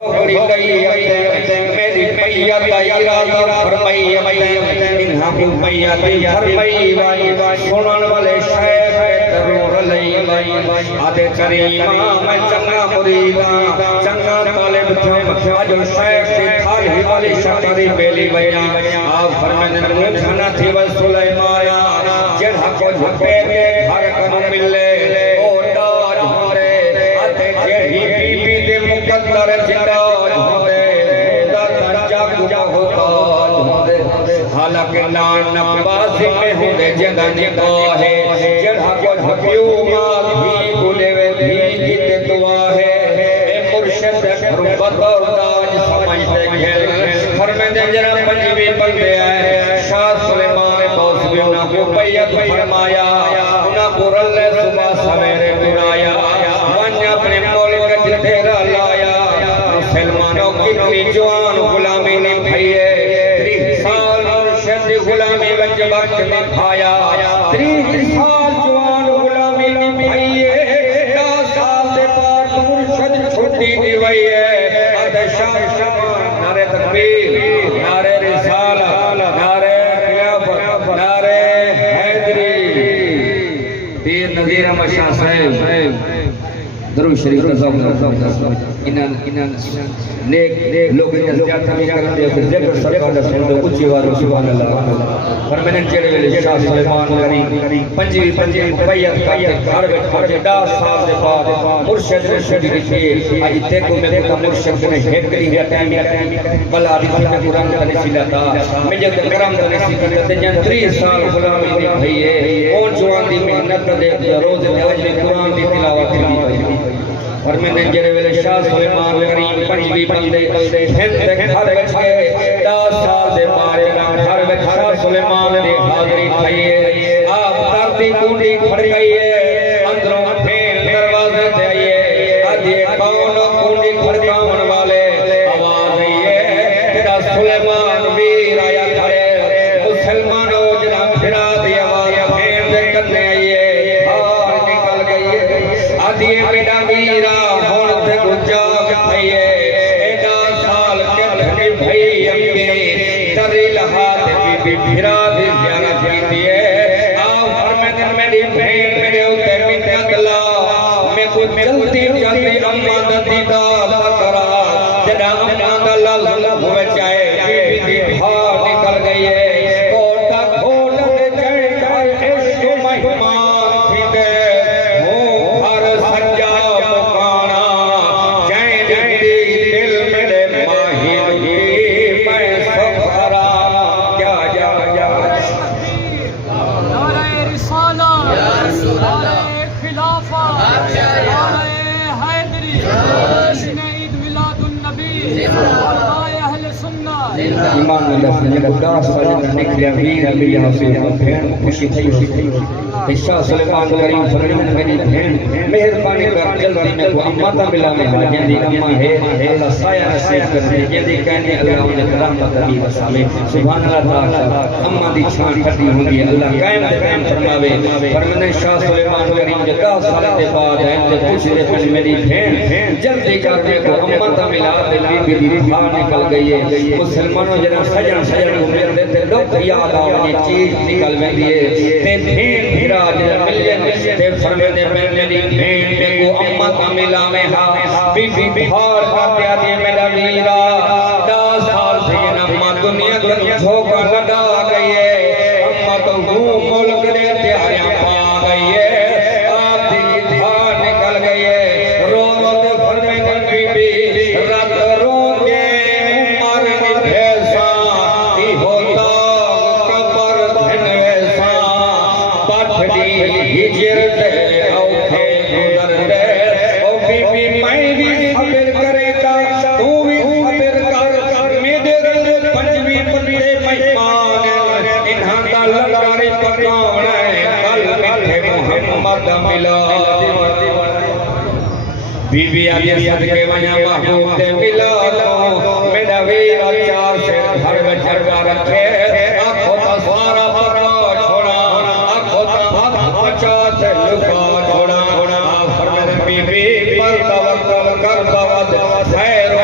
میری پیا تیرا فرمائی انہاں کو پیا فرمائی سنن والے شیخ ضرور لئی آدھے کریم میں چنگا مرید چنگا طالب تھا اج شیخ دی تھالی والی شکری بیلی ویا آپ فرماندے نے کھانا تھی و سلیمان جڑا کو جھپے کے گھر کو ملے او تاج ہوندے آدھے جڑی بی بی دے مقدر جڑا حالانکہ نان نبازی میں ہونے جگہ نکاح ہے جڑا کو جھپیو ماں بھی بھولے وے بھی گیت دعا ہے اے مرشد حربت و تاج سمجھتے کھیل فرمیندے جرا پنجوی بندے آئے شاہ سلیمان بوس بھی انہاں کو بیعت فرمایا انہاں کو رلے صبح سویرے بنایا ون اپنے ملک جتھیرا لایا مسلمانوں کتنی جوان غلامی نبھائیے غلامی وچ وقت نبھایا 30 سال جوان غلامی نبھائیے 10 سال دے بعد مرشد چھٹی دی وئی ہے ادشاہ شان نعرہ تکبیر نعرہ رسالہ نعرہ خلافت نعرہ حیدری پیر نذیر احمد شاہ صاحب درود شریف انہاں نیک لوگ زیادہ نہیں کرتے پھر ذکر سرکار دا سن دو اونچی آواز سبحان اللہ پرماننٹ چڑے ویلے شاہ سلیمان کریم پنجویں بیعت کرتے گھر وچ 10 سال دے بعد مرشد نے شدی کی اج دیکھو میں کو مرشد نے ہیکڑی دا ٹائم بلا دی میں قرآن دا نصیحت مجھے کرم دا نصیحت تے جن 30 سال غلامی دی بھئی ہے اون جوان دی محنت دے روز دے اج قرآن دی تلاوت دی اور میں نے جڑے ویلے شاہ سلیمان کریم پنجویں بندے ہند تک گھر وچ گئے 10 سال دے مارے گھر وچ شاہ سلیمان دی حاضری تھی ہے آپ دردی کنڈی کھڑکائی ہے اندروں ٹھیل دروازے تے آئیے اج یہ کون کنڈی کھڑکاون والے آواز آئی ہے تیرا سلیمان ویر آیا کھڑے مسلمانوں جنا پھرا دی آواز پھیر دے کرنے آئیے باہر نکل گئی ہے آدھی میرا ویرا ہون تے گجا کھائیے ایڈا سال کتنے بھئی امی تری لہا تے بی بھرا دی زیارت کیتی ہے آپ فرمائیں میری بہن میرے اوتے منت لا میں کو جلدی جلدی اماں دا دیدار کرا جڑا اماں دا لفظ ہوے چاہے بی بی باہر نکل گئی ہے کوٹا کھول دے جائے عشق مہمان تھی دے ایمان اللہ سے جب 10 سال نکلیا ویر میری حاصل بہن خوشی تھی شاہ سلیمان کریم فرمانے میری بہن مہربانی کر جلدی میں کو اماں تا ملا میں جن دی اماں ہے اللہ سایہ نصیب کر دے جن دی کہنے اللہ انہیں رحمت علی وسلم سبحان اللہ تعالی اماں دی چھان کھڑی ہوندی ہے اللہ قائم قائم فرماوے فرمانے شاہ سلیمان کریم جو 10 سال کے بعد ہے تے پوچھتے ہیں میری بہن جلدی کر دے کو اماں تا ملا تے بی بی باہر نکل گئی ہے مسلمانوں جنا سجن سجن عمر دے تے لوگ یاد آویں چیز نکل ویندی ہے تے بھین بھرا جنا ملن تے فرماندے میری بہن تے کو اماں کا ملا میں ہا بی بی بہار کا پیاری میرا ویرا 10 سال سے نا اماں دنیا کو جھوکا لگا گئی ہے اماں تو وہ ملک دے پیاریاں پا گئی ہے آپ دی دھار نکل گئی ہے رو رو تے فرماندے بی بی رات رو بی بی آدھی صدقے ونیا محبوب تے ملا تو میرا ویرا 4 سے گھر میں جھرگا رکھے آنکھوں تا سارا پکا چھوڑا آنکھوں تا بچا سے لکا چھوڑا فرمائے بی بی پر توکل کر بود خیر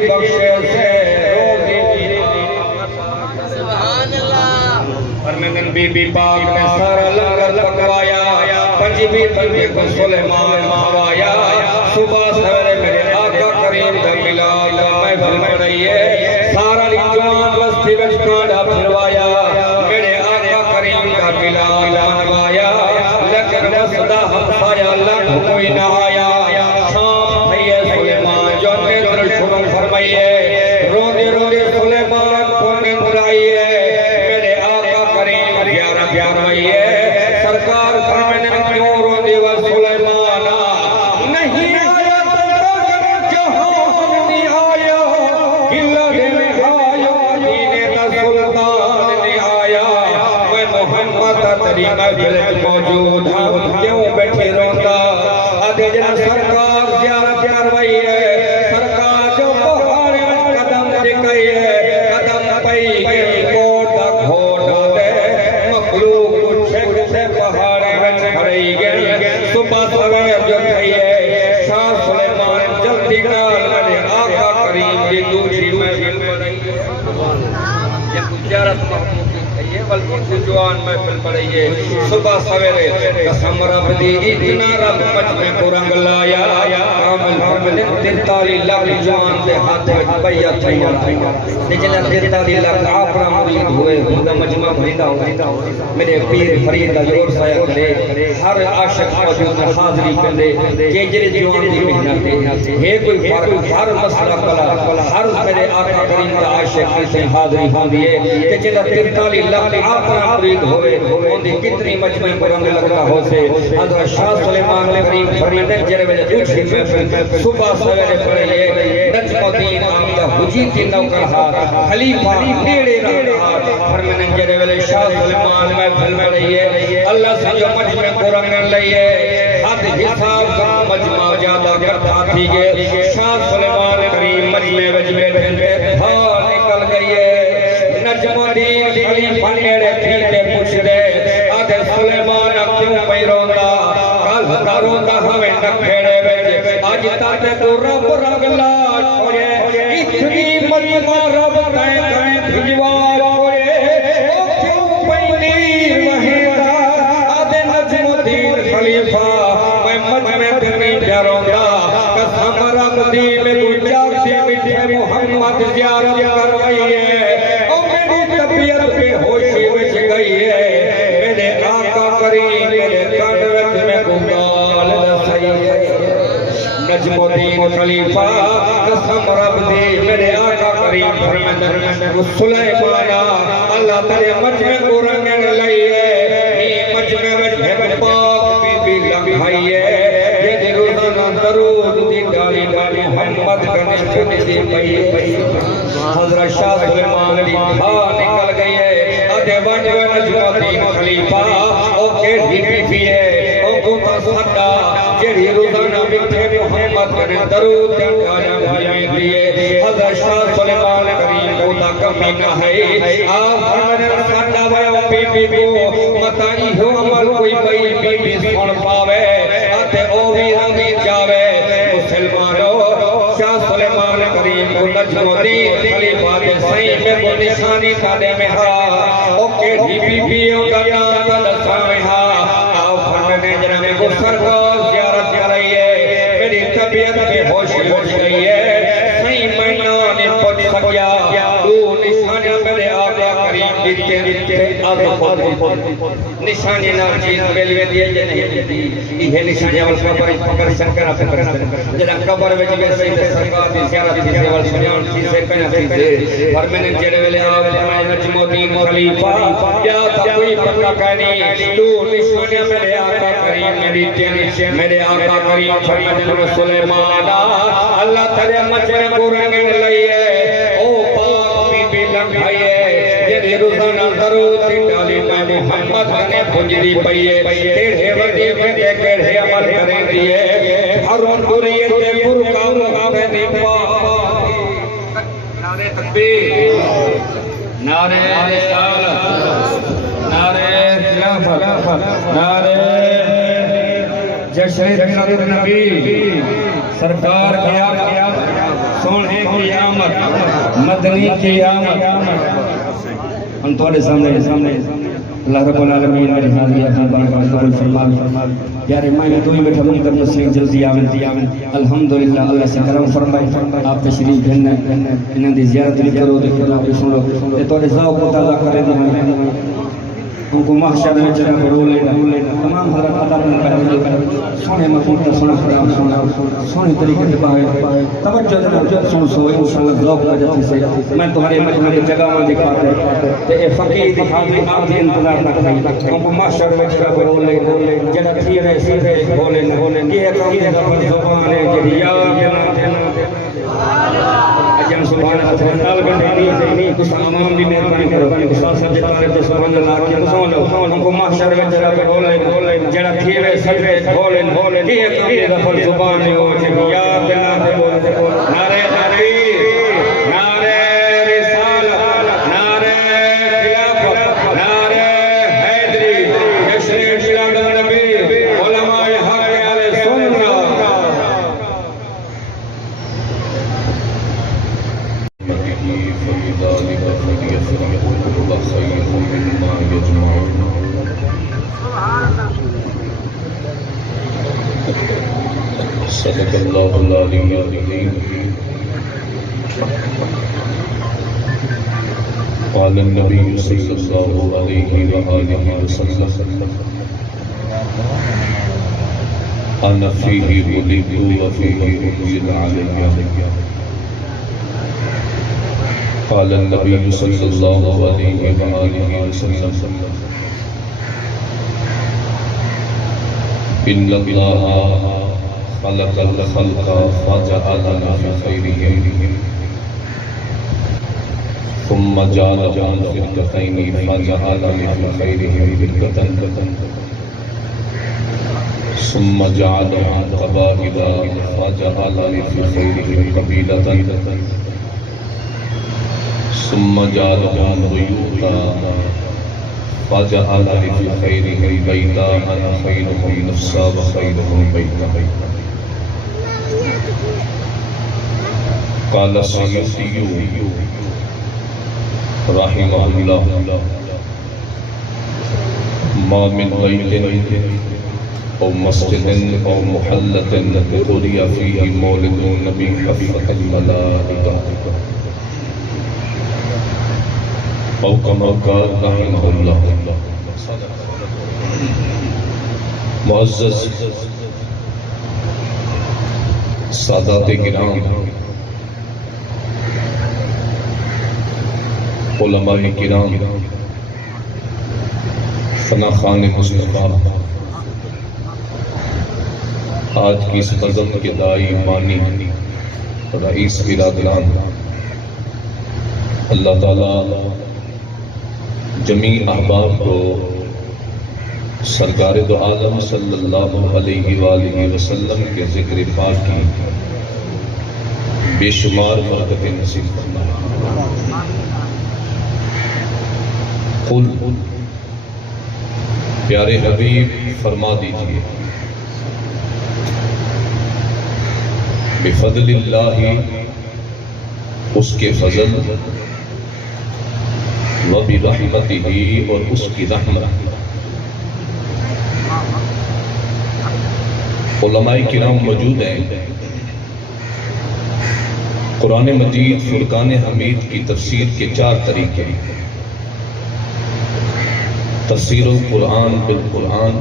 بخشے سے روزی سبحان اللہ فرمائیں بی بی پاک نے سارا لنگر پکوایا پنجی بندے کو سلیمان موایا صبح سویرے میرے آقا کریم کا ملاد محفل میں رہی ہے سارا جوان بستی وچ کانڈا پھروایا میرے آقا کریم کا ملاد منوایا لیکن وسدا ہمسایا لنگ کوئی نہ آیا شام بھئیے سلیمان جو نیندر شروع فرمائیے روندے روندے سلیمان کو نیندر آئیے میرے آقا کریم پیارا بھئیے سرکار فرمائنے کیوں روندے و سلیمان نہیں آیا تک جہان نہیں آیا گلہ نہیں آیا دینے دا سلطان نہیں آیا میں محمد تری محفل موجود ہوں کیوں بیٹھے روندا آدھے جنہ سرکار زیارت کروائی ہے سرکار جو پہاڑ میں قدم دکھائی ہے قدم پئی گئی کوٹ تک گھوڑ دے مخلوق کو چھک سے پہاڑ میں کھڑی گئی صبح سویر جو کھئی ہے شاہ سلیمان جلدی نال میرے آقا کریم کی دوسری محفل پڑھئی ہے یہ زیارت محمود بلکہ جوان محفل پڑھئی ہے صبح سویرے قسم رب دی اتنا رب مجھ میں قرنگ لایا کامل حرمل 43 لاکھ جوان دے ہاتھ میں بیعت تھیا جنہ 43 لاکھ اپنا مرید ہوئے خدا مجمع بھیدا ہو میرے پیر فرید دا ضرور سایہ کرے ہر عاشق موجود حاضری کرے کہ جڑے جوان دی محنت ہے کوئی فرق ہر مسئلہ کلا ہر میرے آقا کریم دا عاشق سے حاضری ہوندی ہے کہ جنہ 43 لاکھ اپنا مرید ہوئے ان دی کتنی مجمع قرآن لگتا ہو سے حضرت شاہ سلیمان کریم فرمیدے جرے وجہ دوچھی محفل صبح سویرے پڑھئیے نجم الدین آمدہ حجیتی نوکرہا خلیفہ پیڑے رہا فرمیدے جرے وجہ شاہ سلیمان محفل پڑھئیے اللہ سے جو مجمع قرآن لئیے حد حساب مجمع جادہ کرتا تھی گے شاہ سلیمان کریم مجمع وجمع بھنتے بھار نکل گئیے نجم الدین خلیفہ نیڑے تھیتے پوچھ دے آدھے سلیمان کیوں پئی روندا کل دا روندا ہمیں نہ کھیڑے ویجے آج تاتے تو رب رنگ لاش ہوئے اتنی مجمع رب تائیں تائیں بھجوار ہوئے او کیوں پئی نیر مہیدہ آدھے نجم الدین خلیفہ میں مجمع دنی پہ روندا قسم رب دی میں تو جاگتے مٹھے محمد زیارت کروائیے طبیعت پہ ہوشی بچ گئی ہے میرے آقا کریم میرے کانڈوچ میں گنگال دسائی ہے نجم الدین خلیفہ قسم رب دی میرے آقا کریم فرمندر سلیمانا اللہ ترے مجمع کو رنگن لئیے یہ مجمع وجہ پاک بی بی لنگھائی ہے یہ دی روزانہ درود دی ڈالی ڈالی محمد کا نشکن دی پئی حضرت شاہ سلیمان علی نکل گئی ہے آدھے بانجوہ نجم الدین خلیفہ او کیڑی بی بی ہے او گوتا سٹا جیڑی روزانہ مٹھے محمد کا درود ڈالی ڈالی دیئے حضرت شاہ سلیمان کریم گوتا کمی نہ ہے آپ ہمیں سٹا بھائی بی بی کو متائی ہو عمل کوئی بی بی سن پاوے آدھے او بھی ہمیں جاوے مسلمانوں شاہ سلیمان کریم کو نجم الدین خلیفہ دے صحیح میں کو نشانی کھانے میں ہاں اوکے ڈی پی پیوں کا نام کا دساں ہاں آؤ فرمانے جنہ میں کو سرکار زیارت کر رہی ہے میری طبیعت میں ہوش ہوش گئی ہے صحیح مہینہ نے پڑھ سکیا دو نشانیاں میرے آقا کریم دیتے دیتے نشانی نام چیز ملوے دیئے جنہیں یہ نشانی اول قبر پکر شنکر پکر جنہیں قبر وجہ میں سید سرکار دی زیارت دی سیوال سنیان چیزیں کنا چیزیں اور میں نے جڑے ویلے آؤ فرمائے نجم الدین خلیفہ کیا تھا کوئی پتہ کہنی تو نشانیاں میرے آقا کریم میں دیتے میرے آقا کریم فرمائے سلیمان اللہ تعالی مجھے کو رنگن لئیے او پاک بی بی لنگھائیے جنہیں روزانہ ضرورت ڈالی میں محمد نے بھجری پئیے تیڑھے وردی میں دے کڑھے عمل کریں دیئے ہرون بریت دے برکا مقابے دی پاک نعرہ تکبیر نعرہ رسالت نعرہ خلافت نعرہ جشن نبی سرکار قیام سونے کی آمد مدنی کی آمد ہم تمہارے سامنے اللہ رب العالمین میری حاضری اپنی برکت قبول فرما پیارے مائیں تو ہی بیٹھا من کر مسلم جلدی آمد الحمدللہ اللہ سے کرم فرمائے آپ تشریف بھیجنا انہاں دی زیارت بھی کرو تے سنو تے تواڈے ذوق کو تازہ کرے دی ہم کو محشر میں جگہ کو لینا تمام حضرات عطا فرمائے سونے مقبول کا سونا کلام سنا سونے طریقے سے پائے توجہ دے سن سو انشاءاللہ ذوق کا جاتی سے میں تمہارے مجمع کی جگہ میں دکھاتے تے اے فقیر دی حاضری آپ دی انتظار نہ کریں ہم کو محشر میں جگہ کو لینا جگہ تھی رہے سیدھے بولے نہ یہ کام دے گا زبان ہے کہ یا اجم سبحان اللہ تعالی گنڈی کچھ امام بھی مہربانی کرو استاد صاحب جتارے تے سبحان اللہ کہ سن لو ہم کو محشر میں جگہ پہ بولے جڑا تھی رہے سیدھے بولے یہ کام دے گا زبان ہے کہ یا بنا تے نعرہ تکبیر نعرہ رسالت نعرہ خلافت نعرہ حیدری جشن میلاد النبی علماء حق اہل سنت فلذلك فليفرحوا هو خير مما يجمعون صدق الله العلي العظيم قال النبي صلى الله عليه وآله وسلم أنا فيه ولدت وفيه أنزل علي قال النبي صلى الله عليه وآله وسلم إن الله خلق الخلق فجعلنا في خيرهم ثم جعلهم فرقتين فجعلني في خيرهم فرقة ثم جعلهم قبائل فجعلني في خيرهم قبيلة ثم جعلهم بيوتا فجعلني في خيرهم بيتا أنا خيرهم نفسا وخيرهم بيتا قال السيوطي رحمه الله ما من بيت أو مسجد أو محلة قرئ فيه مولد النبي حفت الملائكة او كما قال رحمه الله معزز سادات کرام علماء کرام فنا خان مصطفیٰ آج کی اس نظم کے دائی مانی رئیس برادران اللہ تعالی جمیع احباب کو سرکار دو عالم صلی اللہ علیہ وآلہ وسلم کے ذکر پاک کی بے شمار برکت نصیب فرمائے قل پیارے حبیب فرما دیجئے بفضل اللہ اس کے فضل وَبِرَحْمَتِهِ اور اس کی رحمت علماء کرام موجود ہیں قرآن مجید فرقان حمید کی تفسیر کے 4 طریقے تفسیر القرآن بالقرآن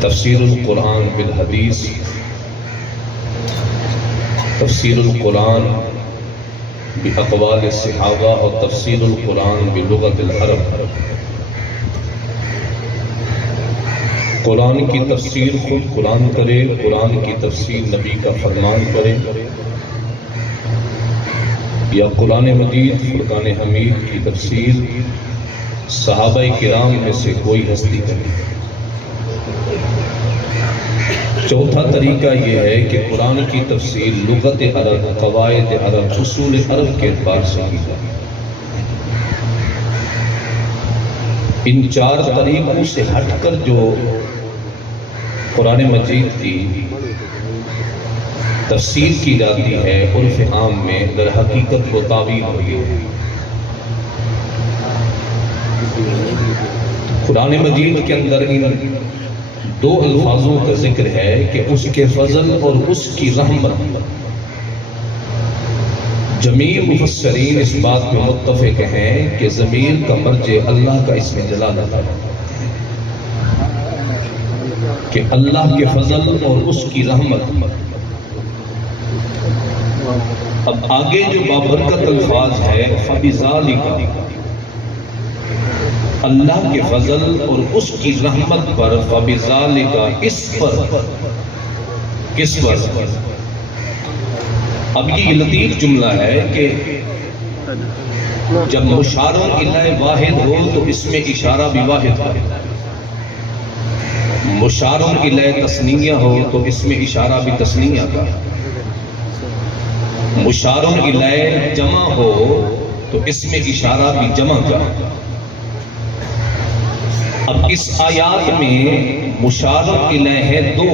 تفسیر القرآن بالحدیث تفسیر القرآن باقوال الصحابہ اور تفسیر القرآن بلغت العرب قرآن کی تفسیر خود قرآن کرے قرآن کی تفسیر نبی کا فرمان کرے یا قرآن مجید فرقان حمید کی تفسیر صحابہ کرام میں سے کوئی ہستی کرے چوتھا طریقہ یہ ہے کہ قرآن کی تفسیر لغت عرب قواعد عرب اصول عرب کے اعتبار سے کی جائے ان 4 طریقوں سے ہٹ کر جو قرآن مجید کی تفسیر کی جاتی ہے عرف عام میں، در حقیقت وہ تعویل ہوئی ہے۔ قرآن مجید کے اندر ان دو الفاظوں کا ذکر ہے کہ اس کے فضل اور اس کی رحمت۔ جمیع مفسرین اس بات میں متفق ہیں کہ ضمیر کا مرجع اللہ کا اسم جلالہ ہے، کہ اللہ کے فضل اور اس کی رحمت۔ اب آگے جو بابرکت الفاظ ہے فَبِذَالِكَ، اللہ کے فضل اور اس کی رحمت پر، فَبِذَالِكَ اس پر، کس پر؟ اب یہ لطیف جملہ ہے کہ جب مشار الیہ واحد ہو تو اس میں اشارہ بھی واحد ہے، مشار الیہ تثنیہ ہو تو اس میں اشارہ بھی تثنیہ کا، مشار الیہ جمع ہو تو اس میں اشارہ بھی جمع کا۔ اب اس آیات میں مشار الیہ ہے دو،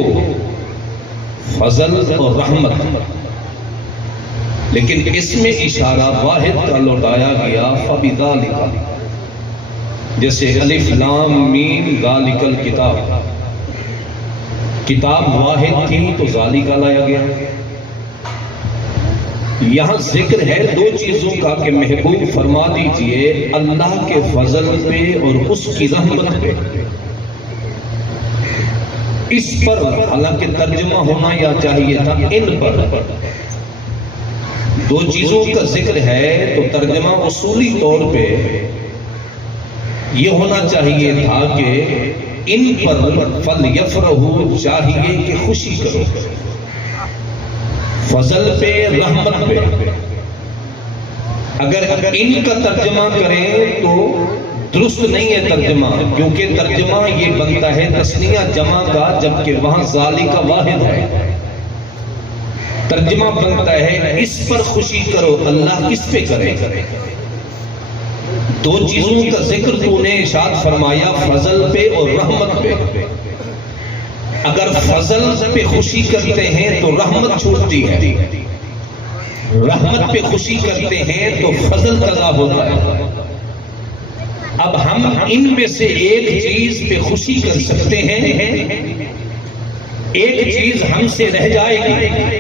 فضل اور رحمت، لیکن اس میں اشارہ واحد کا لوٹایا گیا، فَبِذَالِكَ، جیسے الف لام میم ذالک الکتاب، کتاب واحد تھی تو ذالک لایا گیا۔ یہاں ذکر ہے دو چیزوں کا کہ محبوب فرما دیجئے اللہ کے فضل پہ اور اس کی رحمت پہ، اس پر، حالانکہ ترجمہ ہونا یا چاہیے تھا ان پر۔ دو چیزوں کا ذکر ہے تو ترجمہ اصولی طور پہ یہ ہونا چاہیے تھا کہ ان پر فَلْيَفْرَحُوا، چاہیے کہ خوشی کرو، فضل پہ، رحمت پہ۔ اگر ان کا ترجمہ کریں تو درست نہیں ہے ترجمہ، کیونکہ ترجمہ یہ بنتا ہے تثنیہ جمع کا، جبکہ وہاں ذالک واحد ہے۔ ترجمہ بنتا ہے اس پر خوشی کرو، اللہ کس پہ کرے؟ دو چیزوں کا ذکر تو نے ارشاد فرمایا، فضل پہ اور رحمت پہ۔ اگر فضل پہ خوشی کرتے ہیں تو رحمت چھوٹتی ہے، رحمت پہ خوشی کرتے ہیں تو فضل قضا ہوتا ہے۔ اب ہم ان میں سے ایک چیز پہ خوشی کر سکتے ہیں، ایک چیز ہم سے رہ جائے گی۔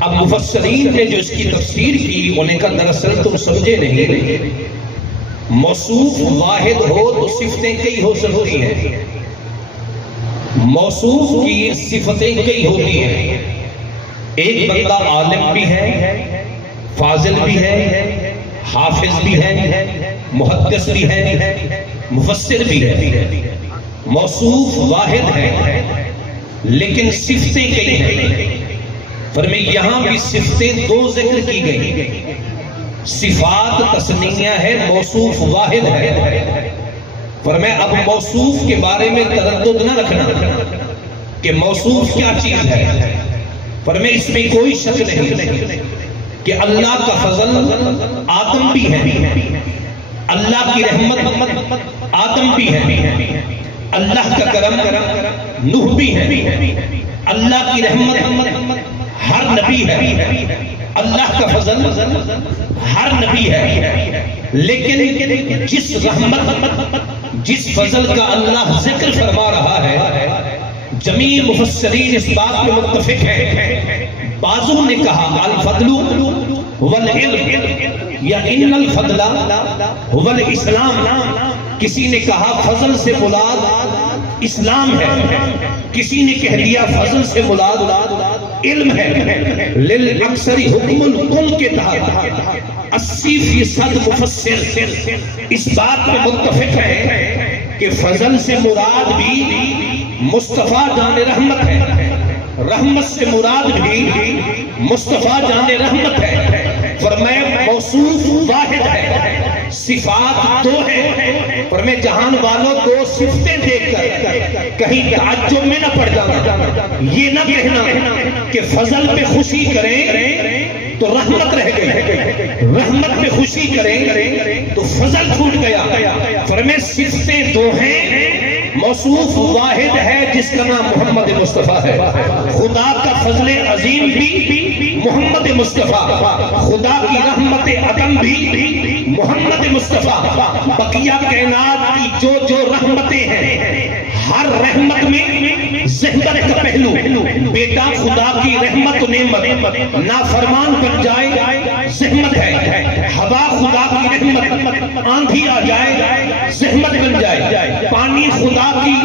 اب مفسرین نے جو اس کی تفسیر کی انہیں کہا دراصل تم سمجھے نہیں، موصوف واحد ہو تو صفتیں کئی ہو سکتی ہیں، موصوف کی صفتیں کئی ہوتی ہیں۔ ایک بندہ عالم بھی ہے، فاضل بھی ہے، حافظ بھی ہے، محدث بھی ہے، مفسر بھی ہے، موصوف واحد ہے لیکن صفتیں کئی ہیں۔ فرمائے یہاں بھی صفتیں دو ذکر کی گئی، صفات تثنیہ ہے، موصوف واحد ہے۔ فرمائے اب موصوف کے بارے میں تردد نہ رکھنا کہ موصوف کیا چیز ہے۔ فرمائے اس میں کوئی شک نہیں کہ اللہ کا فضل آدم بھی ہے، اللہ کی رحمت آدم بھی ہے، اللہ کا کرم نوح بھی ہے، اللہ کی رحمت ہر نبی ہے، اللہ کا فضل ہر نبی ہے۔ لیکن جس رحمت جس فضل کا اللہ ذکر فرما رہا ہے، جمیع مفسرین اس بات میں متفق ہیں۔ بعضوں نے کہا الفضل والعلم یا ان الفضل والاسلام، کسی نے کہا فضل سے مراد اسلام ہے، کسی نے کہہ دیا فضل سے مراد علم ہے۔ للأکثر حکم الکل کے تحت 80% مفسر اس بات میں متفق ہے کہ فضل سے مراد بھی مصطفیٰ جان رحمت ہے، رحمت سے مراد بھی مصطفیٰ جان رحمت ہے۔ فرمایا موصوف واحد ہے، صفات دو ہیں۔ فرمایا جہان والوں دو صفتیں دیکھ کر کہیں تعجب میں نہ پڑ جانا، یہ نہ کہنا کہ فضل پہ خوشی کریں تو رحمت رہ گئی، رحمت پہ خوشی کریں تو فضل چھوٹ گیا۔ فرمایا صفتیں دو ہیں، موصوف واحد ہے جس کا نام محمد مصطفیٰ ہے. خدا کا فضل عظیم بھی محمد مصطفیٰ، خدا کی رحمت عدم بھی محمد مصطفیٰ. بقیہ کائنات کی جو جو رحمتیں ہیں، ہر رحمت میں زحمت کا پہلو. بیٹا خدا کی رحمت و نعمت نافرمان بن جائے زحمت ہے. ہوا خدا کی رحمت، آندھی آ جائے زحمت بن جائے. پانی خدا کی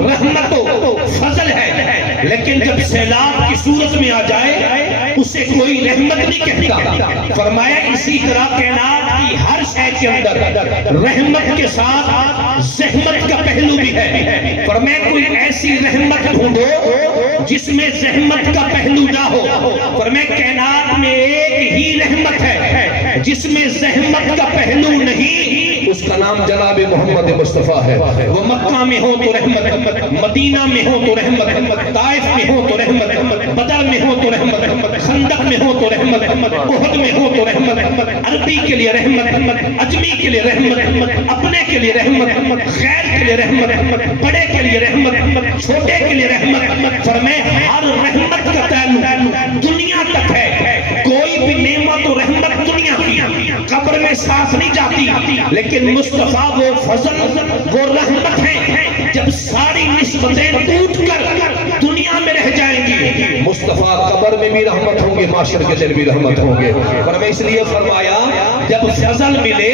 رحمت و فضل ہے، لیکن جب سیلاب کی صورت میں آ جائے اسے کوئی رحمت نہیں کہتا. فرمایا اسی طرح کائنات کی ہر شے کے اندر رحمت کے ساتھ زحمت کا پہلو بھی ہے. فرمایا کوئی ایسی رحمت ڈھونڈو جس میں زحمت کا پہلو نہ ہو. فرمایا کائنات میں ایک ہی رحمت ہے جس میں زحمت کا پہلو نہیں، اس کا نام جناب محمد مصطفیٰ ہے. وہ مکہ میں ہو تو رحمت، مدینہ میں ہو تو رحمت، طائف میں ہو تو رحمت، بدر میں ہو تو رحمت، خندق میں ہو تو رحمت، احد میں ہو تو رحمت، عربی کے لیے رحمت، اجمی کے لیے رحمت، اپنے کے لیے رحمت، خیر کے لیے رحمت، بڑے کے لیے رحمت، چھوٹے کے لیے رحمت. فرمایا ہر رحمت کا تعلق دنیا تک ہے. کوئی بھی نعمت و رحمت دنیا کی قبر میں ساتھ نہیں جاتی، لیکن مصطفیٰ وہ فضل وہ رحمت ہے جب ساری نسبتیں ٹوٹ کر دنیا میں رہ جائیں گی، مصطفیٰ قبر میں بھی رحمت ہوں گے، معاشر کے دن بھی رحمت ہوں گے. فرمایا اس لیے فرمایا جب فضل ملے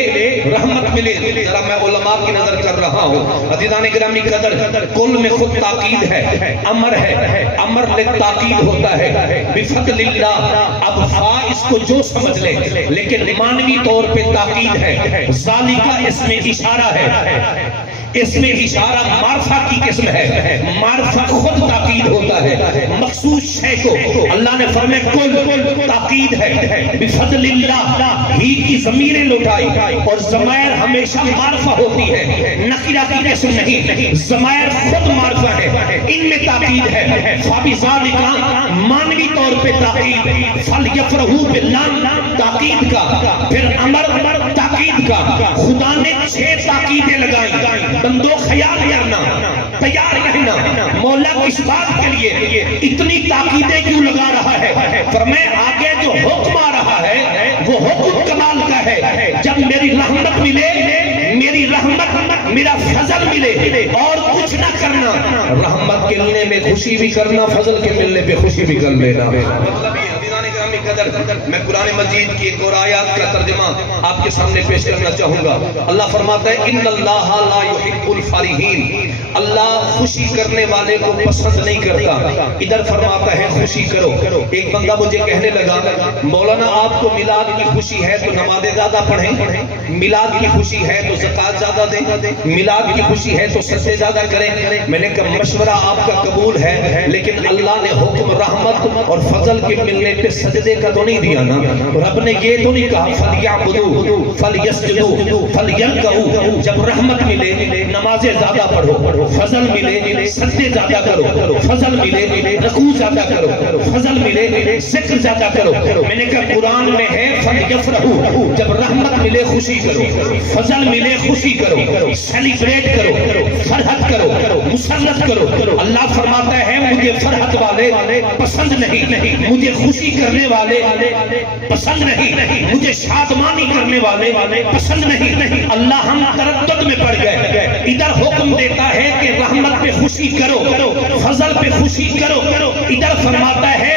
رحمت ملے. ذرا میں علماء کی نظر کر رہا ہوں، عزیزان گرامی قدر کل میں خود تاکید ہے، امر ہے، امر للتاکید ہوتا ہے بفضل اللہ. اب فا اس کو جو سمجھ لے، لیکن مانوی طور پہ تاکید ہے. ذالکہ اس میں اشارہ ہے، اس میں اشارہ معرفہ کی قسم ہے. معرفہ خود تاکید ہوتا ہے مخصوص شے کو. اللہ نے فرمایا کل تاکید ہے بفضل اللہ ہی کی ضمیریں لٹائی، اور ضمائر ہمیشہ معرفہ ہوتی ہے، نکرہ کی قسم نہیں. ضمائر خود معرفہ ہے، ان میں تاکید ہے. فبذالک مانوی طور پہ تاکید، فلیفرحوا باللہ تاکید کا، پھر امر تاکید کا. خدا نے 6 تاکیدیں لگائیں. بندو خیال کرنا، تیار رہنا، مولا کس بات کے لیے اتنی تاکیدیں کیوں لگا رہا ہے؟ فرمایا آگے جو حکم آ رہا ہے وہ حکم کمال کا ہے. جب میری رحمت ملے، میری رحمت میرا فضل ملے، اور کچھ نہ کرنا. رحمت کے ملنے میں خوشی بھی کرنا، فضل کے ملنے پہ خوشی بھی کر لینا. مطلب یہ میں قرآن مجید کی ایک اور آیات کا ترجمہ آپ کے سامنے پیش کرنا چاہوں گا. اللہ فرماتا ہے ان اللہ لا يحب الفرحین، اللہ خوشی کرنے والے کو پسند نہیں کرتا. ادھر فرماتا ہے خوشی کرو. ایک بندہ مجھے کہنے لگا مولانا آپ کو میلاد کی خوشی ہے تو نمازیں زیادہ پڑھیں، میلاد کی خوشی ہے تو زکات زیادہ دیں، میلاد کی خوشی ہے تو صدقے زیادہ کریں. میں نے کہا مشورہ آپ کا قبول ہے، لیکن اللہ نے حکم رحمت اور فضل کے ملنے پہ سجدے کا تو نہیں دیا نا. رب نے یہ تو نہیں کہا فَلْيَعْبُدُوا فَلْيَسْجُدُوا فَلْيَرْكَعُوا. جب رحمت ملے نمازیں زیادہ پڑھو، فضل ملے سجدے زیادہ کرو، فضل ملے رکوع زیادہ کرو، فضل ملے ذکر زیادہ کرو. میں نے کہا قرآن میں ہے فَلْيَفْرَحُوا، جب رحمت ملے خوشی کرو، فضل ملے خوشی کرو، سیلیبریٹ کرو، فرحت کرو، مسرت کرو. اللہ فرماتا ہے مجھے فرحت والے پسند نہیں، مجھے خوشی کرنے والے پسند نہیں، مجھے شادمانی کرنے والے پسند نہیں. اللہ ہم تردد میں پڑ گئے. ادھر حکم دیتا ہے کہ رحمت پہ خوشی کرو، فضل پہ خوشی کرو. ادھر فرماتا ہے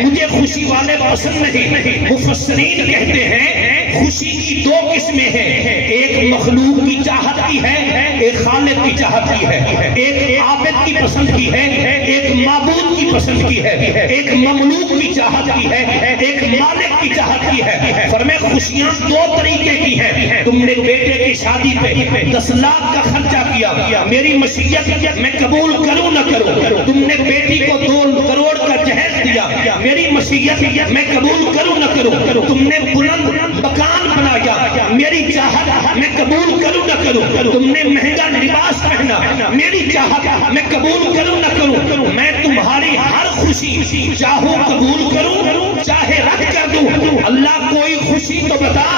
مجھے خوشی والے پسند نہیں. مفسرین کہتے ہیں خوشی کی 2 قسمیں ہیں، ایک مخلوق کی چاہت کی ہے، ایک خالق کی چاہت کی ہے. ایک عابد کی پسند کی ہے، ایک معبود کی پسند کی ہے. ایک مملوک کی چاہت کی ہے، ایک مالک کی چاہت کی ہے. فرمایا خوشیاں 2 طریقے کی ہیں. تم نے بیٹے کی شادی پہ 10 لاکھ کا خرچہ کیا، میری مشیت میں قبول کروں نہ کروں. تم نے بیٹی کو 2 کروڑ کا جہیز دیا، میری مشیت میں قبول کروں نہ کروں. تم نے بلند مکان بنایا، میری چاہت میں قبول کروں نہ کروں. تم نے مہنگا لباس پہنا، میری چاہت میں قبول کروں نہ کروں. میں تمہاری ہر خوشی چاہوں قبول کروں، چاہے رد کر دوں. اللہ کوئی خوشی تو بتا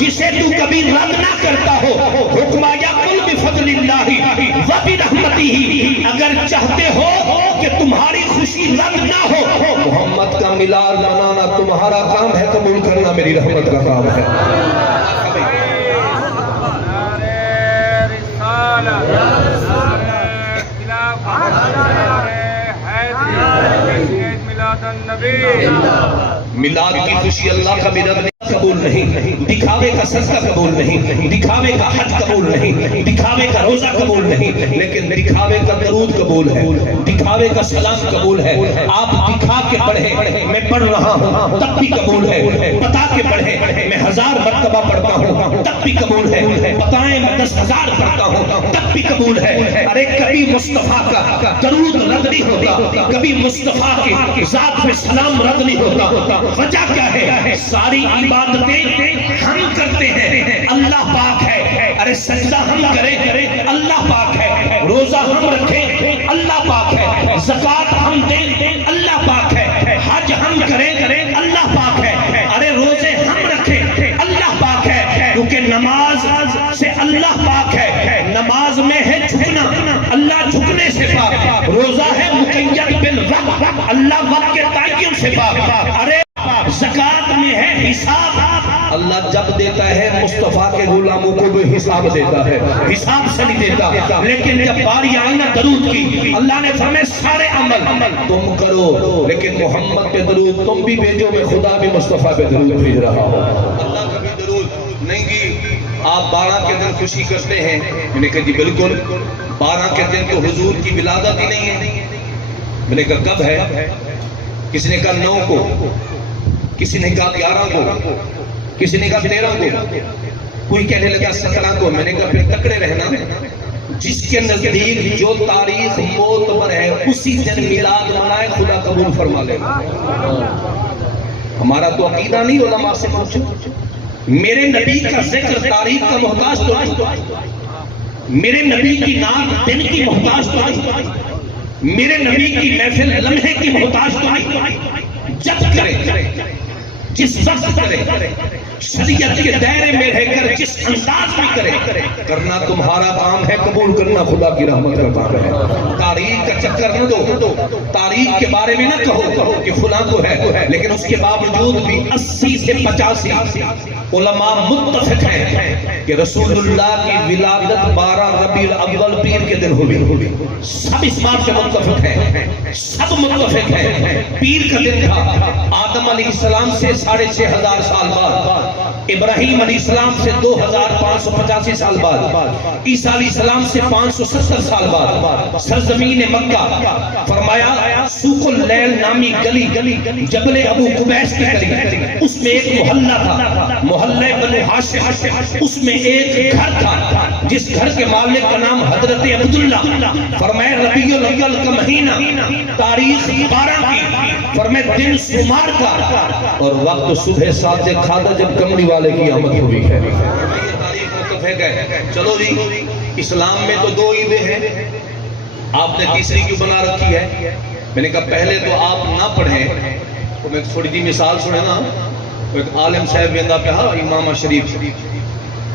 جسے تو کبھی رد نہ کرتا ہو. حکم آیا کل بفضل اللہ وبرحمتہ، اگر چاہتے ہو کہ تمہاری خوشی رد نہ ہو، محمد کا میلاد منانا تمہارا کام ہے، قبول کرنا میری رحمت کا کام ہے۔ میلاد کی خوشی اللہ کا میلاد قبول نہیں، دکھاوے کا صدقہ قبول نہیں، دکھاوے کا حج قبول نہیں، دکھاوے کا روزہ قبول نہیں، لیکن دکھاوے کا درود قبول ہے، دکھاوے کا سلام قبول ہے۔ آپ دکھا کے پڑھیں میں پڑھ رہا ہوں تب بھی قبول ہے، بتا کے پڑھیں میں 1000 مرتبہ پڑھتا ہوں تب بھی قبول ہے، بتائیں میں 10,000 پڑھتا ہوں تب بھی قبول ہے۔ ارے کبھی مصطفیٰ کا درود رد نہیں ہوتا، کبھی مصطفیٰ کی ذات پہ سلام رد نہیں ہوتا۔ وجہ کیا ہے؟ ساری عبادتیں ہم کرتے ہیں، اللہ پاک ہے۔ ارے سجدہ ہم کریں، اللہ پاک ہے۔ روزہ ہم رکھیں، اللہ پاک ہے۔ زکوٰۃ ہم دیں، اللہ پاک ہے۔ حج ہم کریں، اللہ پاک ہے۔ ارے روزے ہم رکھیں، اللہ پاک ہے، کیونکہ نماز سے اللہ پاک ہے۔ نماز میں ہے جھکنا، اللہ جھکنے سے پاک۔ روزہ ہے مقید بالوقت، اللہ وقت کے تعین سے پاک۔ ارے زکوٰۃ میں ہے حساب، اللہ جب دیتا ہے مصطفیٰ کے غلاموں کو بھی حساب دیتا ہے، حساب سے نہیں دیتا۔ لیکن جب باری آئی نا درود کی، اللہ نے فرمایا سارے عمل تم کرو لیکن محمد پہ درود تم بھی بھیجو، میں خدا بھی مصطفیٰ پہ درود بھیج رہا ہوں۔ اللہ کا بھی درود نہیں گی۔ آپ 12 کے دن خوشی کرتے ہیں، میں نے کہا جی بالکل، 12 کے دن تو حضور کی ولادت ہی نہیں ہے۔ میں نے کہا کب ہے؟ کسی نے کہا 9 کو، کسی نے کہا 11 کو، کسی نے کہا 13 کو، کوئی کہنے لگا 17 کو۔ میں نے کہا پھر تکڑے رہنا، جس کے نزدیک جو تاریخ معتبر ہے اسی دن میلاد منائے، خدا قبول فرما لے گا۔ ہمارا تو عقیدہ نہیں، علماء سے پوچھو۔ میرے نبی کا ذکر تاریخ کا محتاج تو نہیں، میرے نبی کی نام دن کی محتاج تو نہیں، میرے نبی کی محفل لمحے کی محتاج تو نہیں۔ جب کرے، جس وقت کرے، شریعت کے دائرے میں رہ کر جس انداز میں کرے، کرنا تمہارا کام ہے، قبول کرنا خدا کی رحمت کا کام ہے۔ تاریخ کا چکر نہ دو، تاریخ کے بارے میں نہ کہو کہ فلاں کو ہے، لیکن اس کے باوجود بھی 80 سے 85 علماء متفق ہیں کہ رسول اللہ کی ولادت 12 ربیع الاول پیر کے دن ہوئی۔ سب اس بات سے متفق ہیں، سب متفق ہیں پیر کا دن تھا۔ آدم علیہ السلام سے 6500 سال بعد، ابراہیم علیہ السلام سے 2585 سال بعد، عیسیٰ علیہ السلام سے 570 سال بعد، سرزمین مکہ فرمایا سوق اللیل نامی گلی جبل ابو قبیس کے قریب، اس میں ایک محلہ تھا، محلہ بنو ہاشم۔ اس میں ایک گھر تھا جس گھر کے مالک کا نام حضرت عبداللہ۔ فرمایا ربیع الاول کا مہینہ، تاریخ 12 کی، فرمایا دن شمار کا، اور وقت صبح 7 کھادا جب کملی والے کی آمد ہوئی ہے۔ یہ تاریخ متفق ہے۔ چلو جی، اسلام میں تو 2 عیدیں ہیں، آپ نے تیسری کیوں بنا رکھی ہے؟ میں نے کہا پہلے تو آپ نہ پڑھیں، تو میں تھوڑی سی مثال سنے نا، ایک عالم صاحب ویندا پیا امام شریف،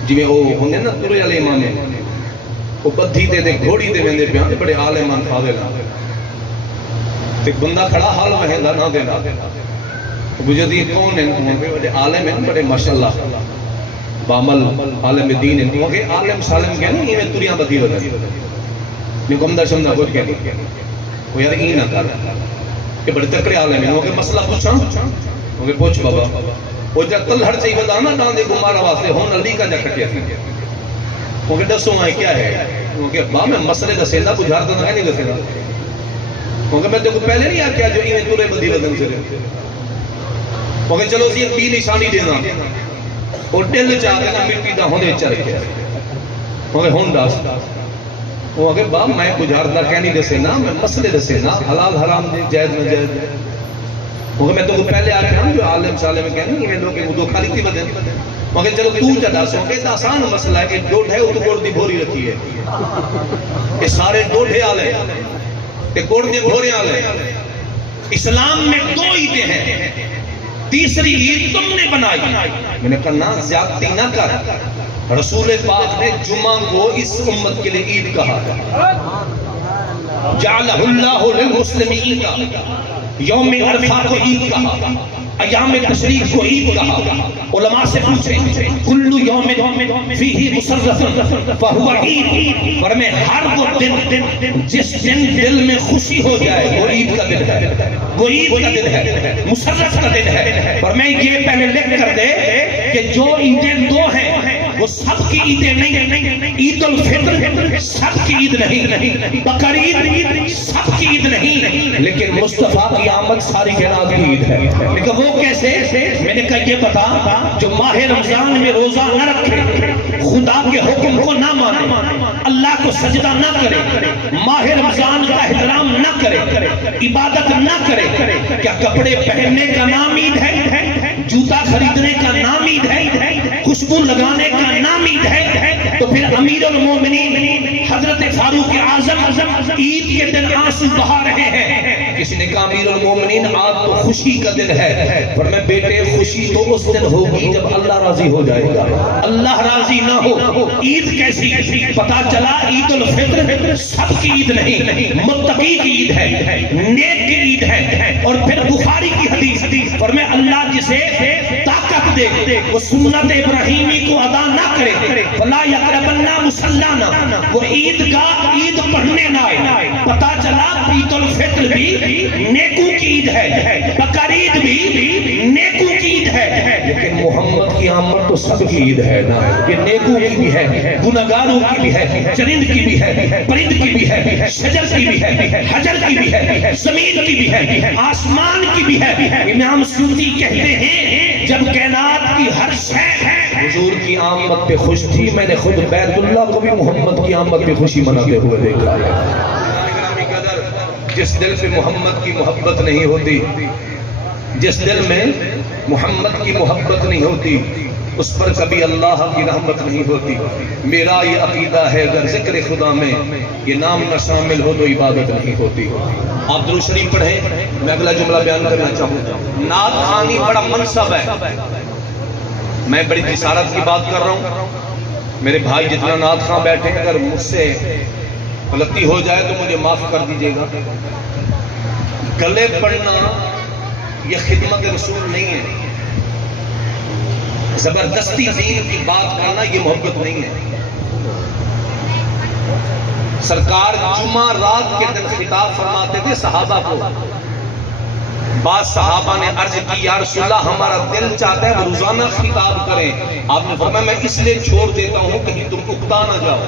جی وہ ہوندے نا ترے والے امام، وہ بدھی تے گھوڑی تے ویندے پیا، بڑے عالم فاضل، تے بندہ کھڑا حال وہندا نہ دینا، مجھے دی کون ہیں؟ بڑے عالم ہیں، بڑے ماشاءاللہ بامل عالم دین ہیں، کیونکہ عالم سالم کہنے یہ میں تریاں بدھی بدھی نہیں کمدہ شمدہ کچھ کہنے، وہ یار این نہ کر کہ بڑے تکڑے عالم ہیں، کیونکہ مسئلہ پوچھا، کیونکہ پوچھ بابا، وہ جب تل ہر چاہیے بدا نا ڈاندے گمارا واسطے ہون علی کا جا کٹیا تھی، کیونکہ دسوں آئے کیا ہے، کیونکہ با میں مسئلے دسیدہ بجھارتا نہ نہیں دسیدہ، کیونکہ میں دیکھو پہلے نہیں آکیا جو این ترے بدھی بدن سے رہتے، کیونکہ چلو سی ایک بھی نشانی دینا، اور دل چاہتے نا مٹی دا ہوندے چل کے، کیونکہ ہون داس، وہ اگر با میں بجھارتا کہنی دسے نا، میں مسئلے دسے نا، حلال حرام دے، جائز نہ جائز دے، کیونکہ میں تو پہلے آکیا ہوں جو عالم سالے میں کہنی، یہ لوگ دو کھالی تھی بدن، کیونکہ چلو تو چاہتا سو، کہ آسان مسئلہ ہے کہ ڈوڑ ہے وہ تو گوڑ دی بھوری رکھی ہے، یہ سارے ڈوڑے آلے، کہ گوڑ دی بھوری آلے، اسلام میں 2 عیدیں ہیں، تیسری عید تم نے بنائی، میں نے کہا نا زیادتی نہ کر، رسول پاک نے جمعہ کو اس امت کے لیے عید کہا، جعلہ اللہ للمسلمین کا، یوم عرفہ کو عید کہا، ایام تشریق کو عید کہا۔ علماء سے پوچھیں کل یوم فیہ مسرف فہو عید، فرمائے ہر وہ دن جس دن دل میں خوشی ہو جائے وہ عید کا دن ہے، وہ عید کا دن ہے، مسرف کا دن ہے۔ فرمائے یہ پہلے لکھ کر دے کہ جو عیدیں دو ہیں وہ سب کی عیدیں نہیں، عید الفطر سب کی عید نہیں، بقرعید سب کی عید نہیں، لیکن مصطفیٰ کی آمد ساری کائنات کی عید ہے۔ لیکن وہ کیسے؟ میں نے کہا یہ بتا جو ماہ رمضان میں روزہ نہ رکھے، خدا کے حکم کو نہ مانے، اللہ کو سجدہ نہ کرے، ماہ رمضان کا احترام نہ کرے، عبادت نہ کرے، کیا کپڑے پہننے کا نام عید ہے؟ جوتا خریدنے کا نام عید ہے؟ خوشبو لگانے کا نام عید ہے؟ تو پھر امیر المومنین حضرت فاروق اعظم عید کے دن آنسو بہا رہے ہیں۔ کسی نے کہا امیر المومنین آج تو خوشی کا دن ہے، پر میں بیٹے خوشی تو اس دن ہوگی جب اللہ راضی ہو جائے گا، اللہ راضی نہ ہو عید کیسی؟ پتا چلا عید الفطر سب کی عید نہیں، متقی کی عید ہے، نیک کی عید ہے۔ اور پھر بخاری کی حدیث فرمائے اللہ جسے طاقت دے وہ سنت ابراہیمی کو ادا نہ کرے فلا یقربن مصلانا، وہ عید پڑھنے نہ آئے۔ پتا چلا عید الفطر بھی نیکوں کی عید ہے، بقرعید بھی نیکوں کی عید ہے، لیکن محمد کی آمد تو سب کی عید ہے نا، یہ نیکوں کی بھی ہے، گناہگاروں کی بھی ہے، چرند کی بھی ہے، پرند کی بھی ہے، شجر کی بھی ہے، حجر کی بھی ہے، زمین کی بھی ہے، آسمان کی بھی ہے۔ امام سیوطی کہتے ہیں جب کائنات کی ہر شے حضور کی آمد پہ خوش تھی، میں نے خود بیت اللہ کو بھی محمد کی آمد پہ خوشی مناتے ہوئے دیکھا ہے۔ جس دل پہ محمد کی محبت نہیں ہوتی، جس دل میں محمد کی محبت نہیں ہوتی، اس پر کبھی اللہ کی رحمت نہیں ہوتی۔ میرا یہ عقیدہ ہے اگر ذکر خدا میں یہ نام نہ شامل ہو تو عبادت نہیں ہوتی۔ آپ درود شریف پڑھیں، میں اگلا جملہ بیان کرنا چاہوں گا۔ نعت خوانی بڑا منصب ہے، میں بڑی جسارت کی بات کر رہا ہوں، میرے بھائی جتنا نعت خواں بیٹھے اگر مجھ سے غلطی ہو جائے تو مجھے معاف کر دیجیے گا۔ گلے پڑھنا یہ خدمت رسول نہیں ہے، زبردستی دین کی بات کرنا یہ محبت نہیں ہے۔ سرکار جمعہ رات کے دن خطاب فرماتے تھے صحابہ کو، بعض صحابہ نے عرض کی یا رسول اللہ ہمارا دل چاہتا ہے وہ روزانہ خطاب کریں، آپ نے فرمایا میں اس لیے چھوڑ دیتا ہوں کہیں تم اکتا نہ جاؤ،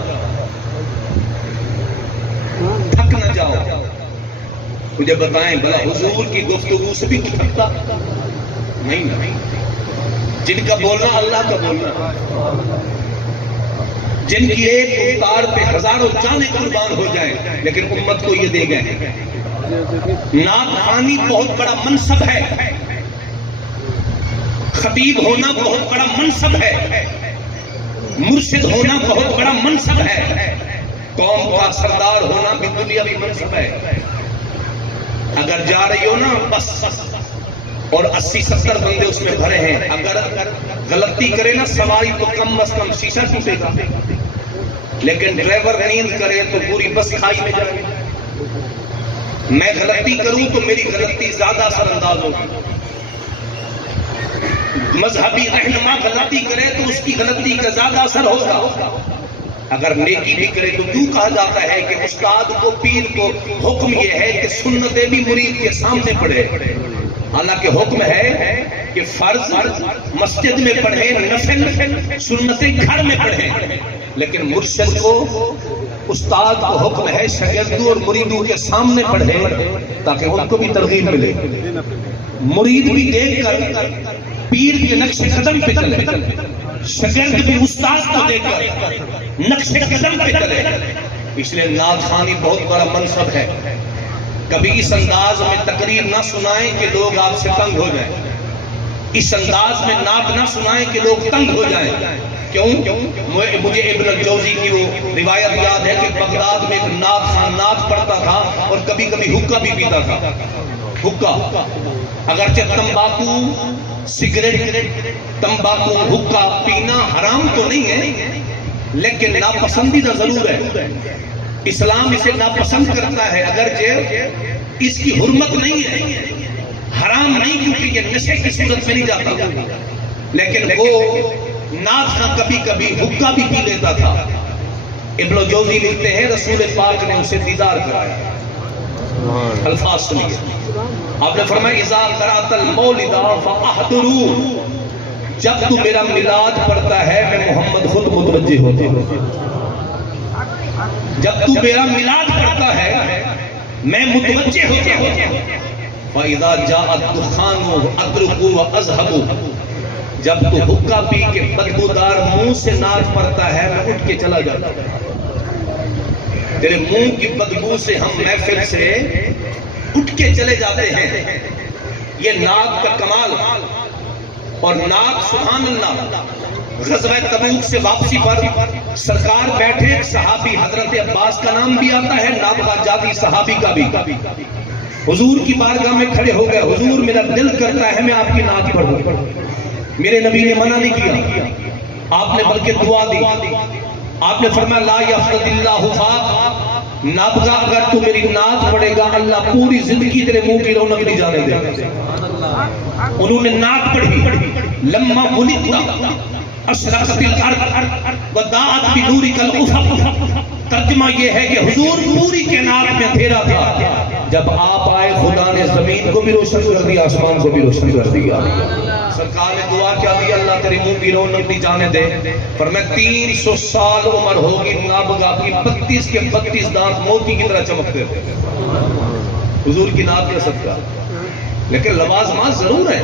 تھک نہ جاؤ۔ مجھے بتائیں بھلا حضور کی گفتگو سے بھی تھکتا نہیں، جن کا بولنا اللہ کا بولنا، جن کی ایک گفتار پہ ہزاروں جانیں قربان ہو جائیں، لیکن امت کو یہ دے گئے۔ نعت خوانی بہت بڑا منصب ہے، خطیب ہونا بہت بڑا منصب ہے، مرشد ہونا بہت بڑا منصب ہے، قوم کا سردار ہونا بھی دنیاوی منصب ہے۔ اگر جا رہی ہو نا بس اور 80-70 بندے اس میں بھرے ہیں، اگر غلطی کرے نا سواری تو کم از کم شیشہ ٹوٹے گا، لیکن ڈرائیور نیند کرے تو پوری بس کھائی میں جائے۔ میں غلطی کروں تو میری غلطی زیادہ اثر انداز ہوگی، مذہبی رہنما غلطی کرے تو اس کی غلطی کا زیادہ اثر ہوگا۔ اگر نیکی بھی کرے تو کیوں کہا جاتا ہے کہ استاد کو پیر کو حکم یہ ہے کہ سنتیں بھی مرید کے سامنے پڑھے، حالانکہ حکم ہے کہ فرض مسجد میں پڑھیں، نفل سنتیں گھر میں پڑھیں، لیکن مرشد کو استاد کو حکم ہے شاگردوں اور مریدوں کے سامنے پڑھے تاکہ ان کو بھی ترغیب ملے، مرید بھی دیکھ کر پیر کے نقش قدم پہ چلے، شاگرد بھی استاد کو دیکھ کر نقش قدم پہ چلے۔ اس لیے نعت خوانی بہت بڑا منصب ہے۔ کبھی اس انداز میں تقریر نہ سنائیں کہ لوگ آپ سے تنگ ہو جائیں، اس انداز میں نعت نہ سنائیں کہ لوگ تنگ ہو جائیں۔ کیوں؟ مجھے ابن الجوزی کی وہ روایت یاد ہے کہ بغداد میں ایک نعت خان نعت پڑھتا تھا اور کبھی کبھی حقہ بھی پیتا تھا۔ حقہ اگرچہ تمباکو سگریٹ، تمباکو، حقہ پینا حرام تو نہیں ہے لیکن ناپسندیدہ ضرور ہے۔ اسلام اسے ناپسند کرتا ہے، اگرچہ اس کی حرمت نہیں ہے، حرام نہیں کیونکہ یہ نشے کی صورت میں نہیں جاتا، لیکن وہ ناز کا کبھی کبھی حقہ بھی پی لیتا تھا۔ ابن جوزی لکھتے ہیں رسول پاک نے اسے دیدار کرایا۔ الفاظ سنیے، آپ نے فرمایا اذا قرأت المولد فاحضروا، جب تو میرا میلاد پڑھتا ہے میں محمد خود متوجہ ہوتا ہوں۔ جب تو میرا میلاد پڑھتا ہے میں متوجہ ہوتا ہوں۔ فَإِذَا جَاءَ الدُّخَانُ أَدْرُكُ وَأَذْهَبُ، جب تو حقہ پی کے بدبودار منہ سے نعت پڑھتا ہے میں اٹھ کے چلا جاتا ہوں۔ تیرے منہ کی بدبو سے ہم محفل سے اٹھ کے چلے جاتے ہیں۔ یہ نعت کا کمال، اور نعت سبحان اللہ۔ غزوہ تبوک سے واپسی پر سرکار بیٹھے، صحابی حضرت عباس کا نام بھی آتا ہے، نابغہ جاتی صحابی کا بھی، حضور کی بارگاہ میں کھڑے ہو گئے، حضور میرا دل کرتا ہے میں آپ کی نعت پڑھوں۔ میرے نبی نے منع نہیں کیا، آپ نے بلکہ دعا دی، آپ نے فرمایا لا یفتد اللہ فاق، نابغہ اگر تو میری نعت پڑھے گا اللہ پوری زندگی تیرے منہ کی رونق نہیں جانے دے۔ انہوں نے نعت پڑھی، لما ولدت اشرقت الارض وضاءت بنورک الافق، ترجمہ یہ ہے کہ حضور پوری کائنات میں اندھیرا تھا، جب آپ آئے خدا نے زمین کو بھی روشن کر دیا، آسمان کو بھی روشن کر دیا۔ سرکار نے دعا کیا دی اللہ تیری منہ کی رونق نہیں جانے دے۔ فرمایا 300 سال عمر ہوگی نابغہ کی، 32 کے 32 دانت موتی کی طرح چمکتے تھے۔ حضور کی نعت کا صدقہ، لیکن لوازمات ضرور ہے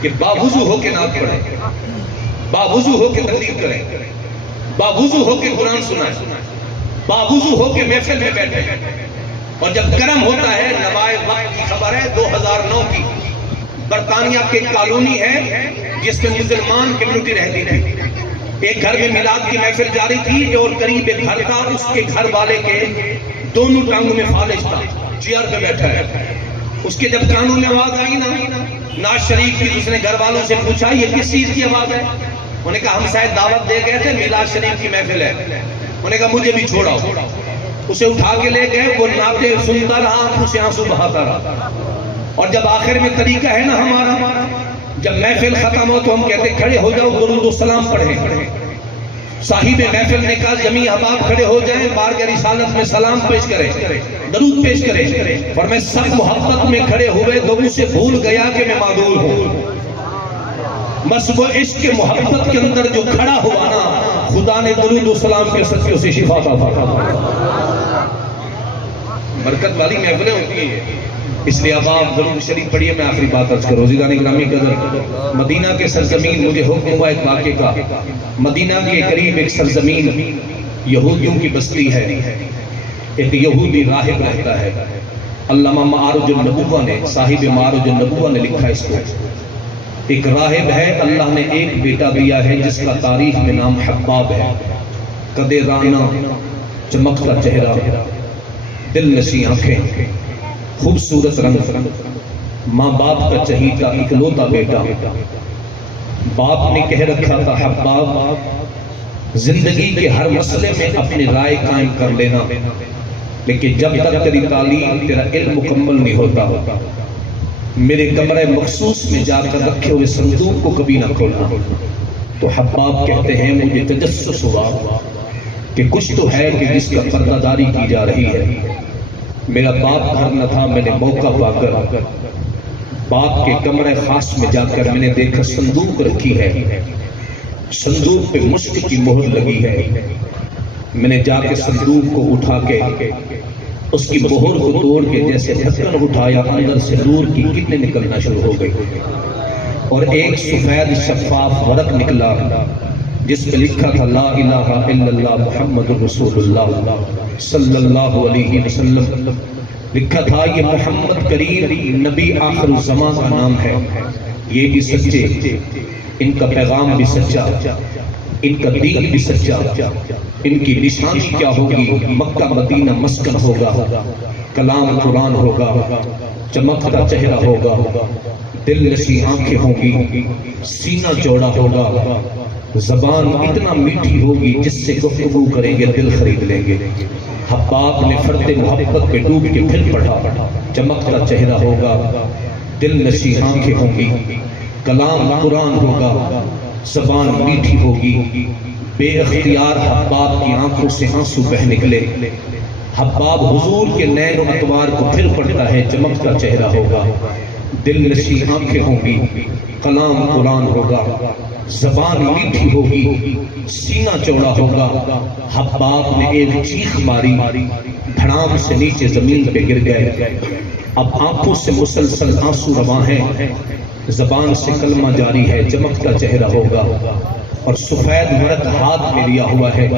کہ باوضو ہو کے نعت پڑھیں، باوضو ہو کے تقریر کریں، باوضو ہو کے قرآن سنائیں، باوضو ہو کے محفل میں بیٹھیں۔ اور جب گرم ہوتا ہے، نوائے وقت کی خبر ہے 2009 کی، برطانیہ کے کالونی ہے جس میں مسلمان کمیونٹی رہتی تھی، ایک گھر میں میلاد کی محفل جاری تھی اور قریب ایک گھر تھا، اس کے گھر والے کے دونوں ٹانگوں میں فالج تھا، چیئر پہ بیٹھا ہے۔ اس کے جب کانوں میں آواز آئی ناز شریف کی، اس نے گھر والوں سے پوچھا یہ کس چیز کی آواز ہے؟ انہوں نے کہا ہم شاید دعوت دے گئے تھے، میلاد شریف کی محفل ہے۔ انہوں نے کہا مجھے بھی چھوڑا۔ اسے اٹھا کے لے گئے، وہ نعتیں سنتا رہا، آنکھوں سے آنسو بہاتا رہا۔ اور جب آخر میں طریقہ ہے نا ہمارا، جب محفل ختم ہو تو ہم کہتے کھڑے ہو جاؤ درود و سلام پڑھیں۔ صاحب محفل نے کہا جمی احباب کھڑے ہو جائیں، بارگاہ رسالت میں سلام پیش کریں، درود پیش کریں۔ اور میں سب محبت میں کھڑے ہوئے تو اسے بھول گیا کہ میں معذور ہوں۔ بس وہ عشق محبت کے اندر جو کھڑا ہوا نا، خدا نے درود و سلام کے صدقے اسے شفا عطا فرمایا۔ برکت والی محفلیں ہوتی ہیں، اس لیے اب آپ درود شریف پڑھیے۔ میں آخری بات عرض کروں، عزیزان گرامی قدر، مدینہ کے سرزمین مجھے حکم ہوا ایک واقعے کا۔ مدینہ کے قریب ایک سرزمین یہودیوں کی بستی ہے، ایک یہودی راہب رہتا ہے۔ علامہ معارج النبوہ نے، صاحب معارج النبوہ نے لکھا اس کو۔ ایک راہب ہے، اللہ نے ایک بیٹا دیا ہے جس کا تاریخ میں نام حباب ہے، قد رعنا، چمکتا چہرہ، دل نشیں آنکھیں، خوبصورت رنگ، ماں باپ کا چہیتا اکلوتا بیٹا۔ باپ نے کہہ رکھا تھا حباب زندگی کے ہر مسئلے میں اپنی رائے قائم کر لینا، لیکن جب تک تیری تعلیم، تیرا علم مکمل نہیں ہوتا، میرے کمرے مخصوص میں جا کر رکھے ہوئے صندوق کو کبھی نہ کھولنا۔ تو حباب کہتے ہیں مجھے تجسس ہوا کہ کچھ تو ہے کہ جس کا پردہ داری کی جا رہی ہے۔ میرا باپ گھر نہ تھا، میں نے موقع پا کر باپ کے کمرے خاص میں جا کر میں نے دیکھا صندوق رکھی ہے، صندوق پہ مشک کی مہر لگی ہے۔ میں نے جا کے صندوق کو اٹھا کے اس کی مہر کو توڑ کے جیسے ڈھکن اٹھایا، اندر سے نور کی کرنیں نکلنا شروع ہو گئی اور ایک سفید شفاف ورق نکلا جس پہ لکھا تھا لا الہ الا اللہ محمد رسول اللہ صلی اللہ علیہ وسلم۔ لکھا تھا یہ محمد کریم نبی آخر الزمان کا نام ہے، یہ بھی سچے، ان کا پیغام بھی سچا، ان کا دین بھی سچا، ان کی نشانی کیا ہوگی؟ مکہ مدینہ مسکن ہوگا، کلام قرآن ہوگا، چمکتا چہرہ ہوگا، دل نشی آنکھیں ہوں گی، سینہ چوڑا ہوگا، زبان اتنا میٹھی ہوگی جس سے گفتگو کریں گے دل خرید لیں گے۔ حباب نے فرد محبت پہ ڈوب کے پھر پڑھا، چمکتا چہرہ ہوگا، دل نشی آنکھیں ہوں گی، کلام قرآن ہوگا، زبان میٹھی ہوگی۔ بے اختیار حباب کی آنکھوں سے آنسو بہہ نکلے۔ حباب حضور کے نین و اتوار کو پھر پڑھتا ہے، چمکتا چہرہ ہوگا، دل نشی آنکھیں ہوں گی، کلام قرآن ہوگا، زبان میٹھی ہوگی، سینہ چوڑا ہوگا۔ حباب نے ایک چیخ ماری، دھڑام سے نیچے زمین پہ گر گئے۔ اب آنکھوں سے مسلسل آنسو رواں ہیں، زبان سے کلمہ جاری ہے، چمکتا چہرہ ہوگا، اور سفید ورق ہاتھ میں لیا ہوا ہے۔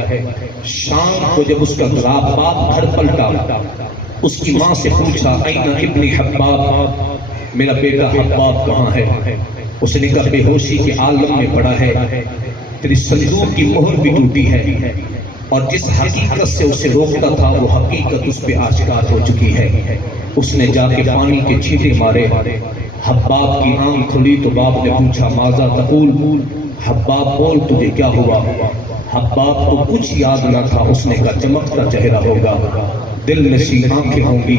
شام کو جب اس کا باپ گھر پلٹا، اس کی ماں سے پوچھا اینا ابنی حباب، میرا بیٹا حباب کہاں ہے؟ اس نے کہا بے ہوشی کے عالم میں پڑا ہے، تیری صندوق کی مہر بھی ٹوٹی ہے، اور جس حقیقت سے اسے روکتا تھا وہ حقیقت اس پہ آشکار ہو چکی ہے۔ اس نے جا کے پانی کے چھینٹے مارے، حباب کی آنکھ کھلی تو باپ نے پوچھا ماذا تقول؟ حباب بول تجھے کیا ہوا؟ حباب کو کچھ یاد نہ تھا، اس نے کہا چمکتا چہرہ ہوگا، دل نشی آنکھیں ہوں گی،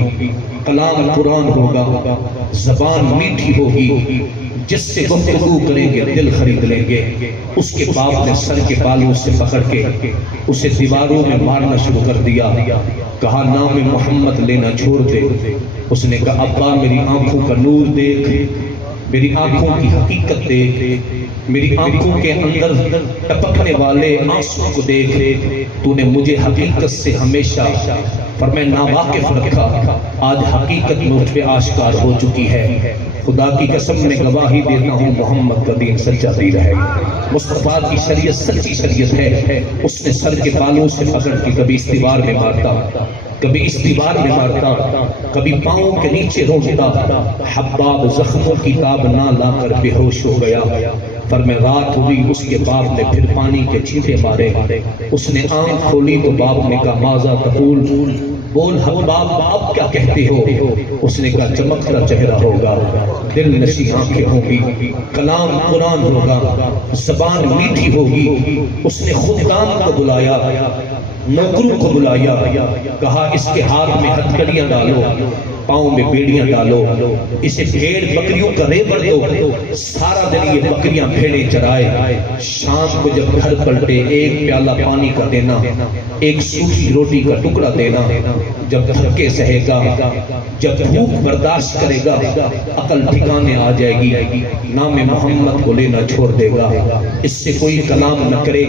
کلام قرآن ہوگا، زبان میٹھی ہوگی، جس سے گفتگو کریں گے دل خرید لیں گے۔ اس کے باپ نے سر کے بالوں سے پکڑ کے اسے دیواروں میں مارنا شروع کر دیا، کہا نام محمد لینا چھوڑ دے۔ اس نے کہا ابا میری آنکھوں کا نور دیکھ، میری آنکھوں کی حقیقت دیکھ، میری آنکھوں کے اندر ٹپکنے والے آنسو کو دیکھ، تو نے مجھے حقیقت سے ہمیشہ فرمایا ناواقف رکھا، آج حقیقت مجھ پہ آشکار ہو چکی ہے۔ خدا کی قسم میں گواہی دیتا ہوں محمد کا دین سچا دین ہے، مصطفیٰ کی شریعت سچی شریعت ہے۔ اس نے سر کے بالوں سے پکڑ کے کبھی اس دیوار میں مارتا، کبھی اس دیوار میں مارتا، کبھی پاؤں کے نیچے روکتا۔ حباب زخموں کی تاب نہ لا کر بے ہوش ہو گیا۔ فرمایا رات ہوئی، اس کے باپ نے پھر پانی کے چھینٹے مارے۔ اس نے آنکھ کھولی تو باپ نے کہا ماذا تقول؟ بول حباب اب کیا کہتے ہو؟ اس نے کہا چمکتا چہرہ ہوگا، دل نشی آنکھیں ہوں گی، کلام قرآن ہوگا، زبان میٹھی ہوگی۔ اس نے خدام کو بلایا، نوکروں کو بلایا، کہا اس کے ہاتھ میں ہتھکڑیاں ڈالو، پاؤں میں بیڑیاں ڈالو، اسے بھیڑ بکریوں کا ریبڑ دو، سارا دن یہ بکریاں بھیڑیں چرائے، شام کو جب گھر پلٹے ایک پیالہ پانی کا دینا، ایک سوکھی روٹی کا ٹکڑا دینا۔ جب دھکے سہے گا، جب بھوک برداشت کرے گا، عقل ٹھکانے آ جائے گی، نام محمد کو لینا چھوڑ دے گا۔ اس سے کوئی کلام نہ کرے،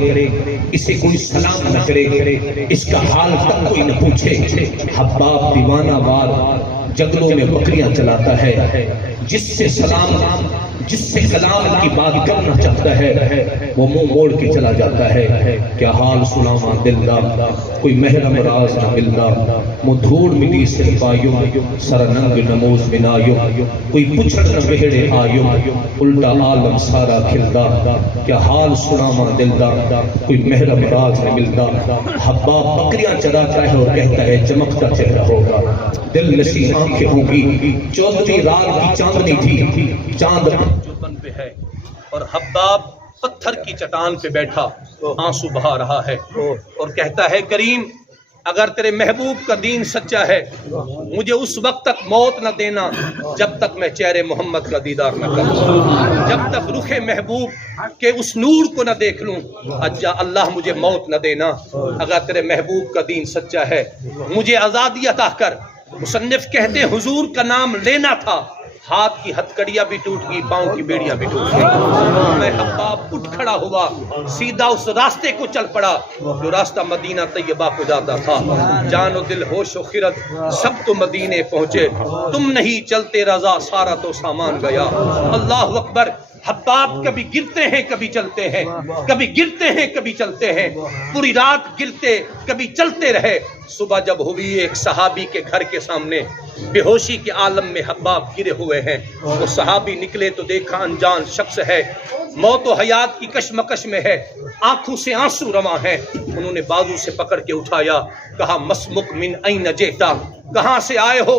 اسے کوئی سلام نہ کرے، اس کا حال تک کوئی نہ پوچھے۔ حباب دیوانہ وار جنگلوں میں بکریاں چلاتا ہے، جس سے کلام کی بات کرنا چاہتا ہے وہ منہ موڑ کے چلا جاتا ہے۔ کیا حال سناواں دل دا، کوئی محرم راز نہ ملدا، منہ دھوڑ ملی سر پایوں، سر ننگ نموز بنایوں، کوئی پچھڑ نہ بہڑے آیوں، الٹا عالم سارا کھلدا۔ کیا حال سناواں دل دا، کوئی محرم راز نہ ملدا۔ حباب بکریاں چراتا ہے اور کہتا ہے چمکتا چہرہ ہوگا، دل نشی آنکھیں ہوں گی۔ 14ویں رات کی چاندنی تھی، چاند جو بن پہ ہے، اور حباب پتھر کی چٹان پہ بیٹھا آنسو بہا رہا ہے اور کہتا ہے کریم اگر تیرے محبوب کا دین سچا ہے مجھے اس وقت تک موت نہ دینا جب تک میں چہرے محمد کا دیدار نہ کروں، جب تک رخ محبوب کے اس نور کو نہ دیکھ لوں، اجا اللہ مجھے موت نہ دینا۔ اگر تیرے محبوب کا دین سچا ہے مجھے آزادی عطا کر۔ مصنف کہتے ہیں حضور کا نام لینا تھا، ہاتھ کی ہتھکڑیاں بھی ٹوٹ گئی، پاؤں کی بیڑیاں بھی ٹوٹ گئی۔ میں حباب اٹھ کھڑا ہوا، سیدھا اس راستے کو چل پڑا جو راستہ مدینہ طیبہ کو جاتا تھا۔ جان و دل ہوش و خرد سب تو مدینے پہنچے، تم نہیں چلتے رضا سارا تو سامان گیا۔ اللہ اکبر۔ حباب کبھی گرتے ہیں کبھی چلتے ہیں، کبھی گرتے ہیں کبھی چلتے ہیں، پوری رات گرتے کبھی چلتے رہے۔ صبح جب ہوئی ایک صحابی کے گھر کے سامنے بے ہوشی کے عالم میں حباب گرے ہوئے ہیں، وہ صحابی نکلے تو دیکھا انجان شخص ہے، موت و حیات کی کشمکش میں ہے، آنکھوں سے آنسو رواں ہیں۔ انہوں نے بازو سے پکڑ کے اٹھایا، کہا مسمک من این جئتا، کہاں سے آئے ہو؟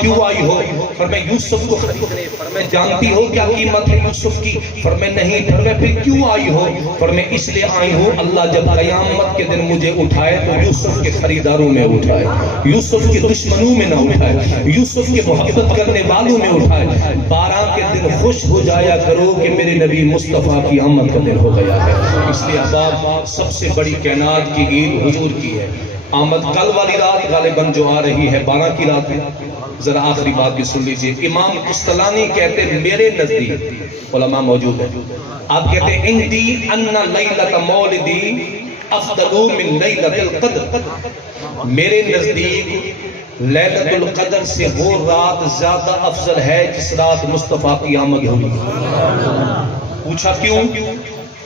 کیوں آئی ہو؟ فرمایا یوسف کو خریدنے۔ فرمایا جانتی ہو کیا قیمت ہے یوسف کی؟ فرمایا نہیں۔ فرمایا پھر کیوں آئی ہو؟ فرمایا اس لیے آئی ہوں اللہ جب قیامت کے دن مجھے اٹھائے تو یوسف کے خریداروں میں اٹھائے، یوسف کے دشمنوں میں نہ اٹھائے، یوسف کے محبت کرنے والوں میں اٹھائے۔ 12 کے دن خوش ہو جایا کرو کہ میرے نبی مصطفیٰ کی آمد کا دن ہو گیا ہے۔ اس لیے احباب سب سے بڑی کائنات کی عید حضور کی ہے۔ آمد کل والی رات غالباً جو آ رہی ہے 12 کی رات ہے۔ ذرا آخری بات بھی سن لیجئے، امام قسطلانی کہتے ہیں میرے نزدیک، علماء موجود ہیں، آپ کہتے ہیں اندی ان لیلۃ مولدی افضل من لیلۃ القدر، میرے نزدیک لیلۃ القدر سے وہ رات زیادہ افضل ہے جس رات مصطفیٰ کی آمد ہوئی۔ پوچھا کیوں؟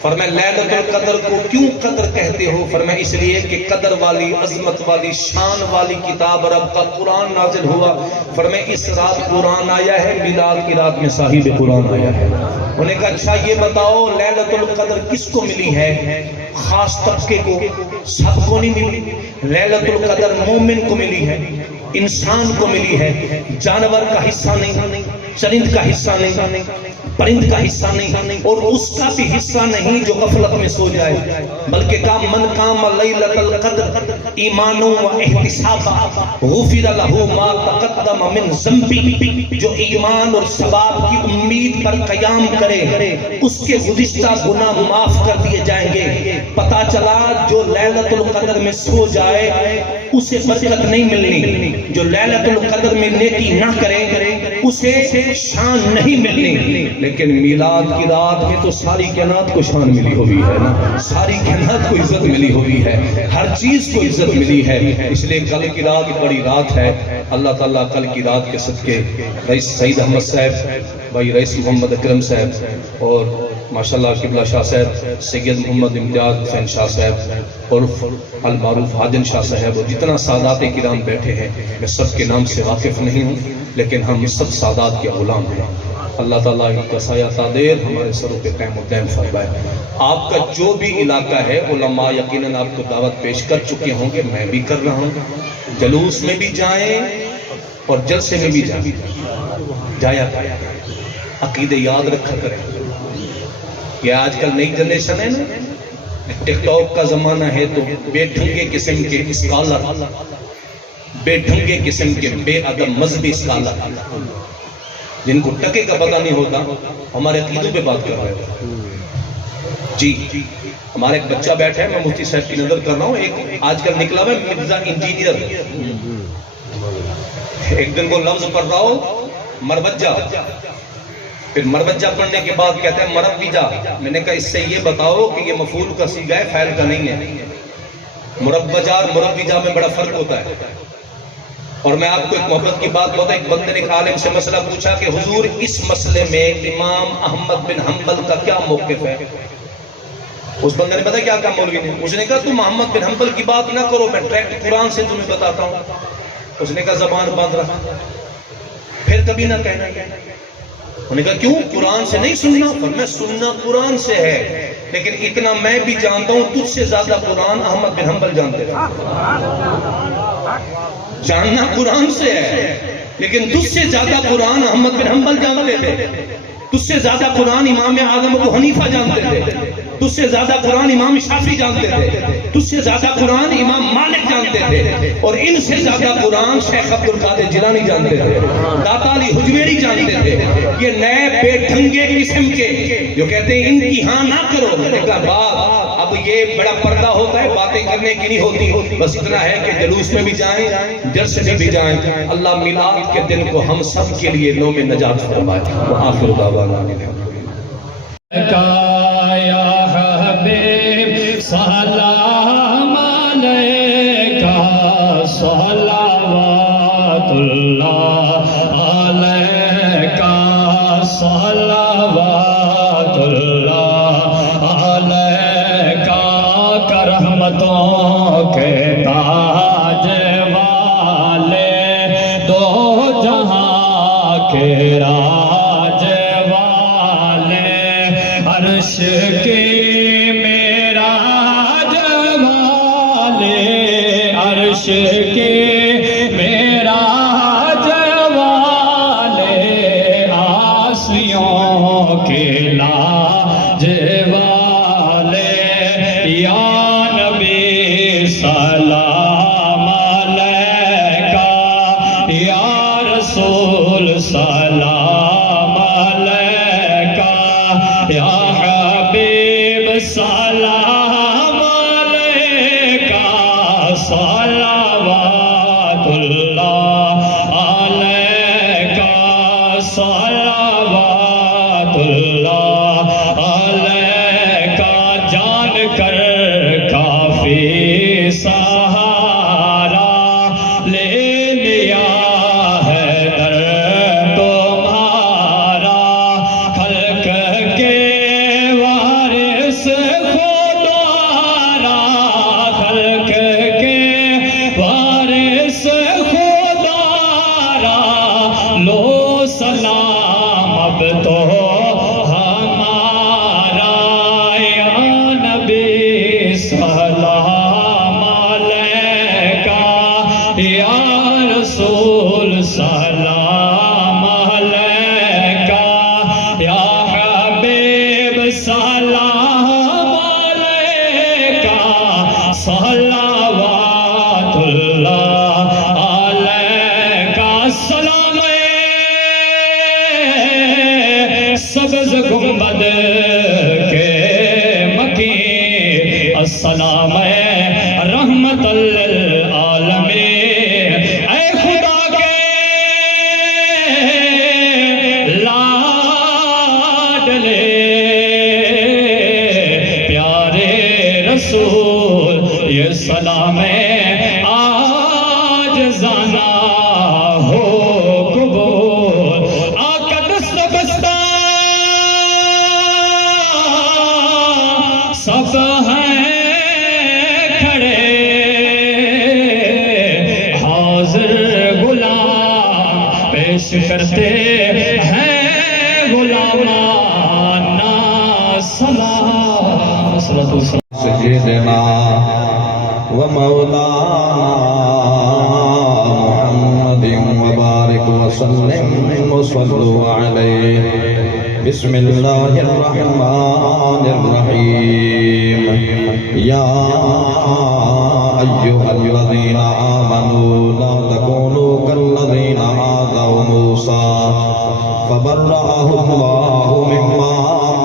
فرمایا لیلۃ القدر کو کیوں قدر کہتے ہو؟ فرمایا اس لیے کہ قدر والی، عظمت والی، شان والی کتاب رب کا قرآن نازل ہوا۔ فرمایا اس رات قرآن آیا ہے، میلاد کی رات میں صاحب قرآن آیا ہے۔ انہوں نے کہا اچھا یہ بتاؤ لیلۃ القدر کس کو ملی ہے؟ خاص طبقے کو، سب کو نہیں ملی۔ لیلۃ القدر مومن کو ملی ہے، انسان کو ملی ہے، جانور کا حصہ نہیں، چرند کا حصہ نہیں، پرند کا حصہ نہیں، اور اس کا بھی حصہ نہیں جو غفلت میں سو جائے، بلکہ کہا من قام لیلۃ القدر ایمانا و احتسابا غفر لہ ما تقدم من ذنبہ، جو ایمان اور ثواب کی امید پر قیام کرے اس کے گزشتہ گناہ معاف کر دیے جائیں گے۔ پتہ چلا جو لیلۃ القدر میں سو جائے اسے برکت نہیں ملنی، جو لیلۃ القدر میں نیکی نہ کرے اسے شان نہیں ملنی۔ لیکن میلاد کی رات میں تو ساری کائنات کو شان ملی ہوئی ہے نا، ساری کائنات کو عزت ملی ہوئی ہے، ہر چیز کو عزت ملی ہے۔ اس لیے کل کی رات بڑی رات ہے۔ اللہ تعالیٰ کل کی رات کے صدقے رئیس سعید احمد صاحب، بھائی رئیس محمد اکرم صاحب، اور ماشاءاللہ قبلہ شاہ صاحب، سید محمد امتیاز حسین شاہ صاحب اور المعروف حاجن شاہ صاحب، اور جتنا سادات کرام بیٹھے ہیں، میں سب کے نام سے واقف نہیں ہوں لیکن ہم سب سادات کے غلام ہیں۔ اللہ تعالیٰ ان کا سایہ تادیر ہمارے سروں پہ قائم و دائم فرمائے۔ آپ کا جو بھی علاقہ ہے علماء یقیناً آپ کو دعوت پیش کر چکے ہوں گے، میں بھی کر رہا ہوں، جلوس میں بھی جائیں اور جلسے میں بھی جایا کریں، عقیدے یاد رکھا کریں۔ یہ آج کل نئی جنریشن ہے نا، ٹک ٹاک کا زمانہ ہے تو بے ڈھنگے قسم کے اسکالر، بے ڈھنگے قسم کے بے ادب مذہبی اسکالر جن کو ٹکے کا پتہ نہیں ہوتا ہمارے عقیدوں پہ بات کر رہے ہیں۔ جی ہمارا ایک بچہ بیٹھا ہے، میں مفتی صاحب کی نظر کر رہا ہوں، ایک آج کل نکلا ہوا ہے مرزا انجینئر، ایک دن وہ لفظ پڑھ رہا ہو مروجہ، پھر مروجہ پڑھنے کے بعد کہتا ہے مربجہ۔ میں نے کہا اس سے یہ بتاؤ کہ یہ مفعول کا صیغہ ہے، فاعل کا نہیں ہے۔ مربجہ اور مربجہ میں بڑا فرق ہوتا ہے۔ اور میں آپ کو ایک محبت کی بات بتا، ایک بندے نے ایک عالم سے مسئلہ پوچھا کہ حضور اس مسئلے میں امام احمد بن حنبل کا کیا موقف ہے؟ اس بندے نے بتا کیا کہا مولوی نے؟ اس نے کہا تم محمد بن حنبل کی بات نہ کرو، میں ڈائریکٹ قرآن سے تمہیں بتاتا ہوں۔ اس نے کہا زبان بند رکھ، پھر کبھی نہ کہنا۔ انہوں نے کہا کیوں؟ قرآن سے نہیں سننا؟ فرمایا سننا قرآن سے ہے، لیکن اتنا میں بھی جانتا ہوں تجھ سے زیادہ قرآن احمد بن حنبل جانتے تھے۔ جاننا قرآن سے ہے لیکن تجھ سے زیادہ قرآن احمد بن حنبل جانتے تھے، تجھ سے زیادہ قرآن امام اعظم ابو حنیفہ جانتے تھے، تجھ سے زیادہ قرآن امام شافعی جانتے تھے، تجھ سے زیادہ قرآن امام مالک جانتے تھے، اور ان سے زیادہ قرآن شیخ عبد القادر جیلانی جانتے تھے، داتا علی حجویری جانتے تھے۔ یہ نئے بے ڈھنگے قسم کے جو کہتے ہیں امتحان نہ کرو، بات اب یہ بڑا پردہ ہوتا ہے، باتیں کرنے کی نہیں ہوتی، بس اتنا ہے کہ جلوس میں بھی جائیں، جلسے میں بھی جائیں۔ اللہ میلاد کے دن کو ہم سب کے لیے نوم نجات فرمائے۔ وآخر دعوانا یا حبیب سلام علیکہ صلوات اللہ علیکہ صلوات اللہ علیکہ کرحمتوں کے تاج والے دو جہاں کے راج والے عرش کے معراج والے عرش کے معراج سلام علیکہ یا حبیب سلام علیکہ صلوات اللہ علیکہ صلوات اللہ علیکہ جان کر کافی سہارا لے لیا ہے در تمہارا خلق کے وارث خودارا خلق کے وارث خودارا لو سلام اب تو ہمارا یا نبی سلام علیکہ یا رسول سلام علیکہ یا حبیب سلام علیکہ صلوات اللہ علیکہ سلام سبز گنبد کے مکین السلام رحمت للعالمین اے خدا کے لاڈلے پیارے رسول یہ سلام آج زانا ہو قبول آقا دست بستہ سب ہیں کھڑے حاضر غلام پیش کرتے ہیں غلامانہ سلام سيدنا ومولانا محمد وبارك وسلم وصلوا عليه بسم الله الرحمن الرحيم يا أيها الذين آمنوا لا تكونوا كالذين آذوا موسى فبرأه الله مما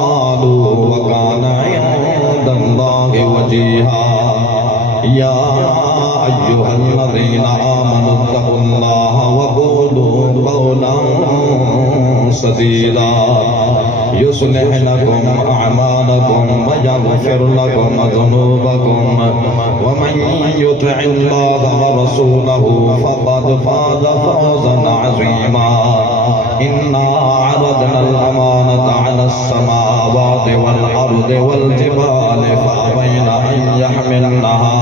قالوا وكان عند الله وجيها يا أيها الذين آمنوا اتقوا الله وقولوا قولا سديدا يصلح لكم أعمالكم ويغفر لكم ذنوبكم ومن يطع الله ورسوله فقد فاز فوزا عظيما إنا عرضنا الأمانة على السماوات والأرض والجبال فأبين أن يحملنها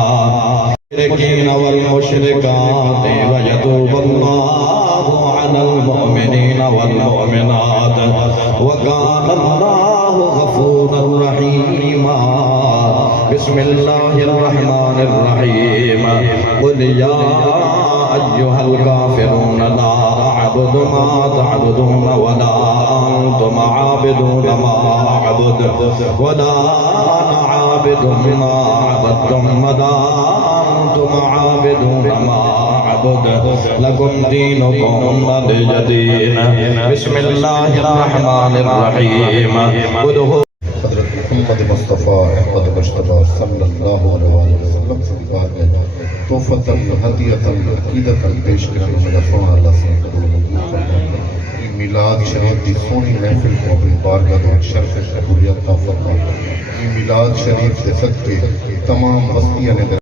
المشركين والمشركات ويتوب الله على المؤمنين والمؤمنات وكان الله غفورا رحيما بسم الله الرحمن الرحيم قل يا أيها الكافرون لا أعبد ما تعبدون ولا أنتم عابدون ما أعبد ولا أنا عابد ما عبدتم ولا أنتم عابدون ما أعبد لكم دينكم ولي دين بسم الله الرحمن الرحيم حضرت محمد مصطفیٰ احمد مجتبی صلی اللہ علیہ وسلم سے بارگاہ تحفۃ ہدیۃ عقیدت پیش کرنے والا فرمان اللہ سے قبول میلاد شریف کی سونی محفل کو اپنی بارگاہ میں شرف قبولیت عطا فرما. میلاد شریف سے صدقے تمام ہستیاں نے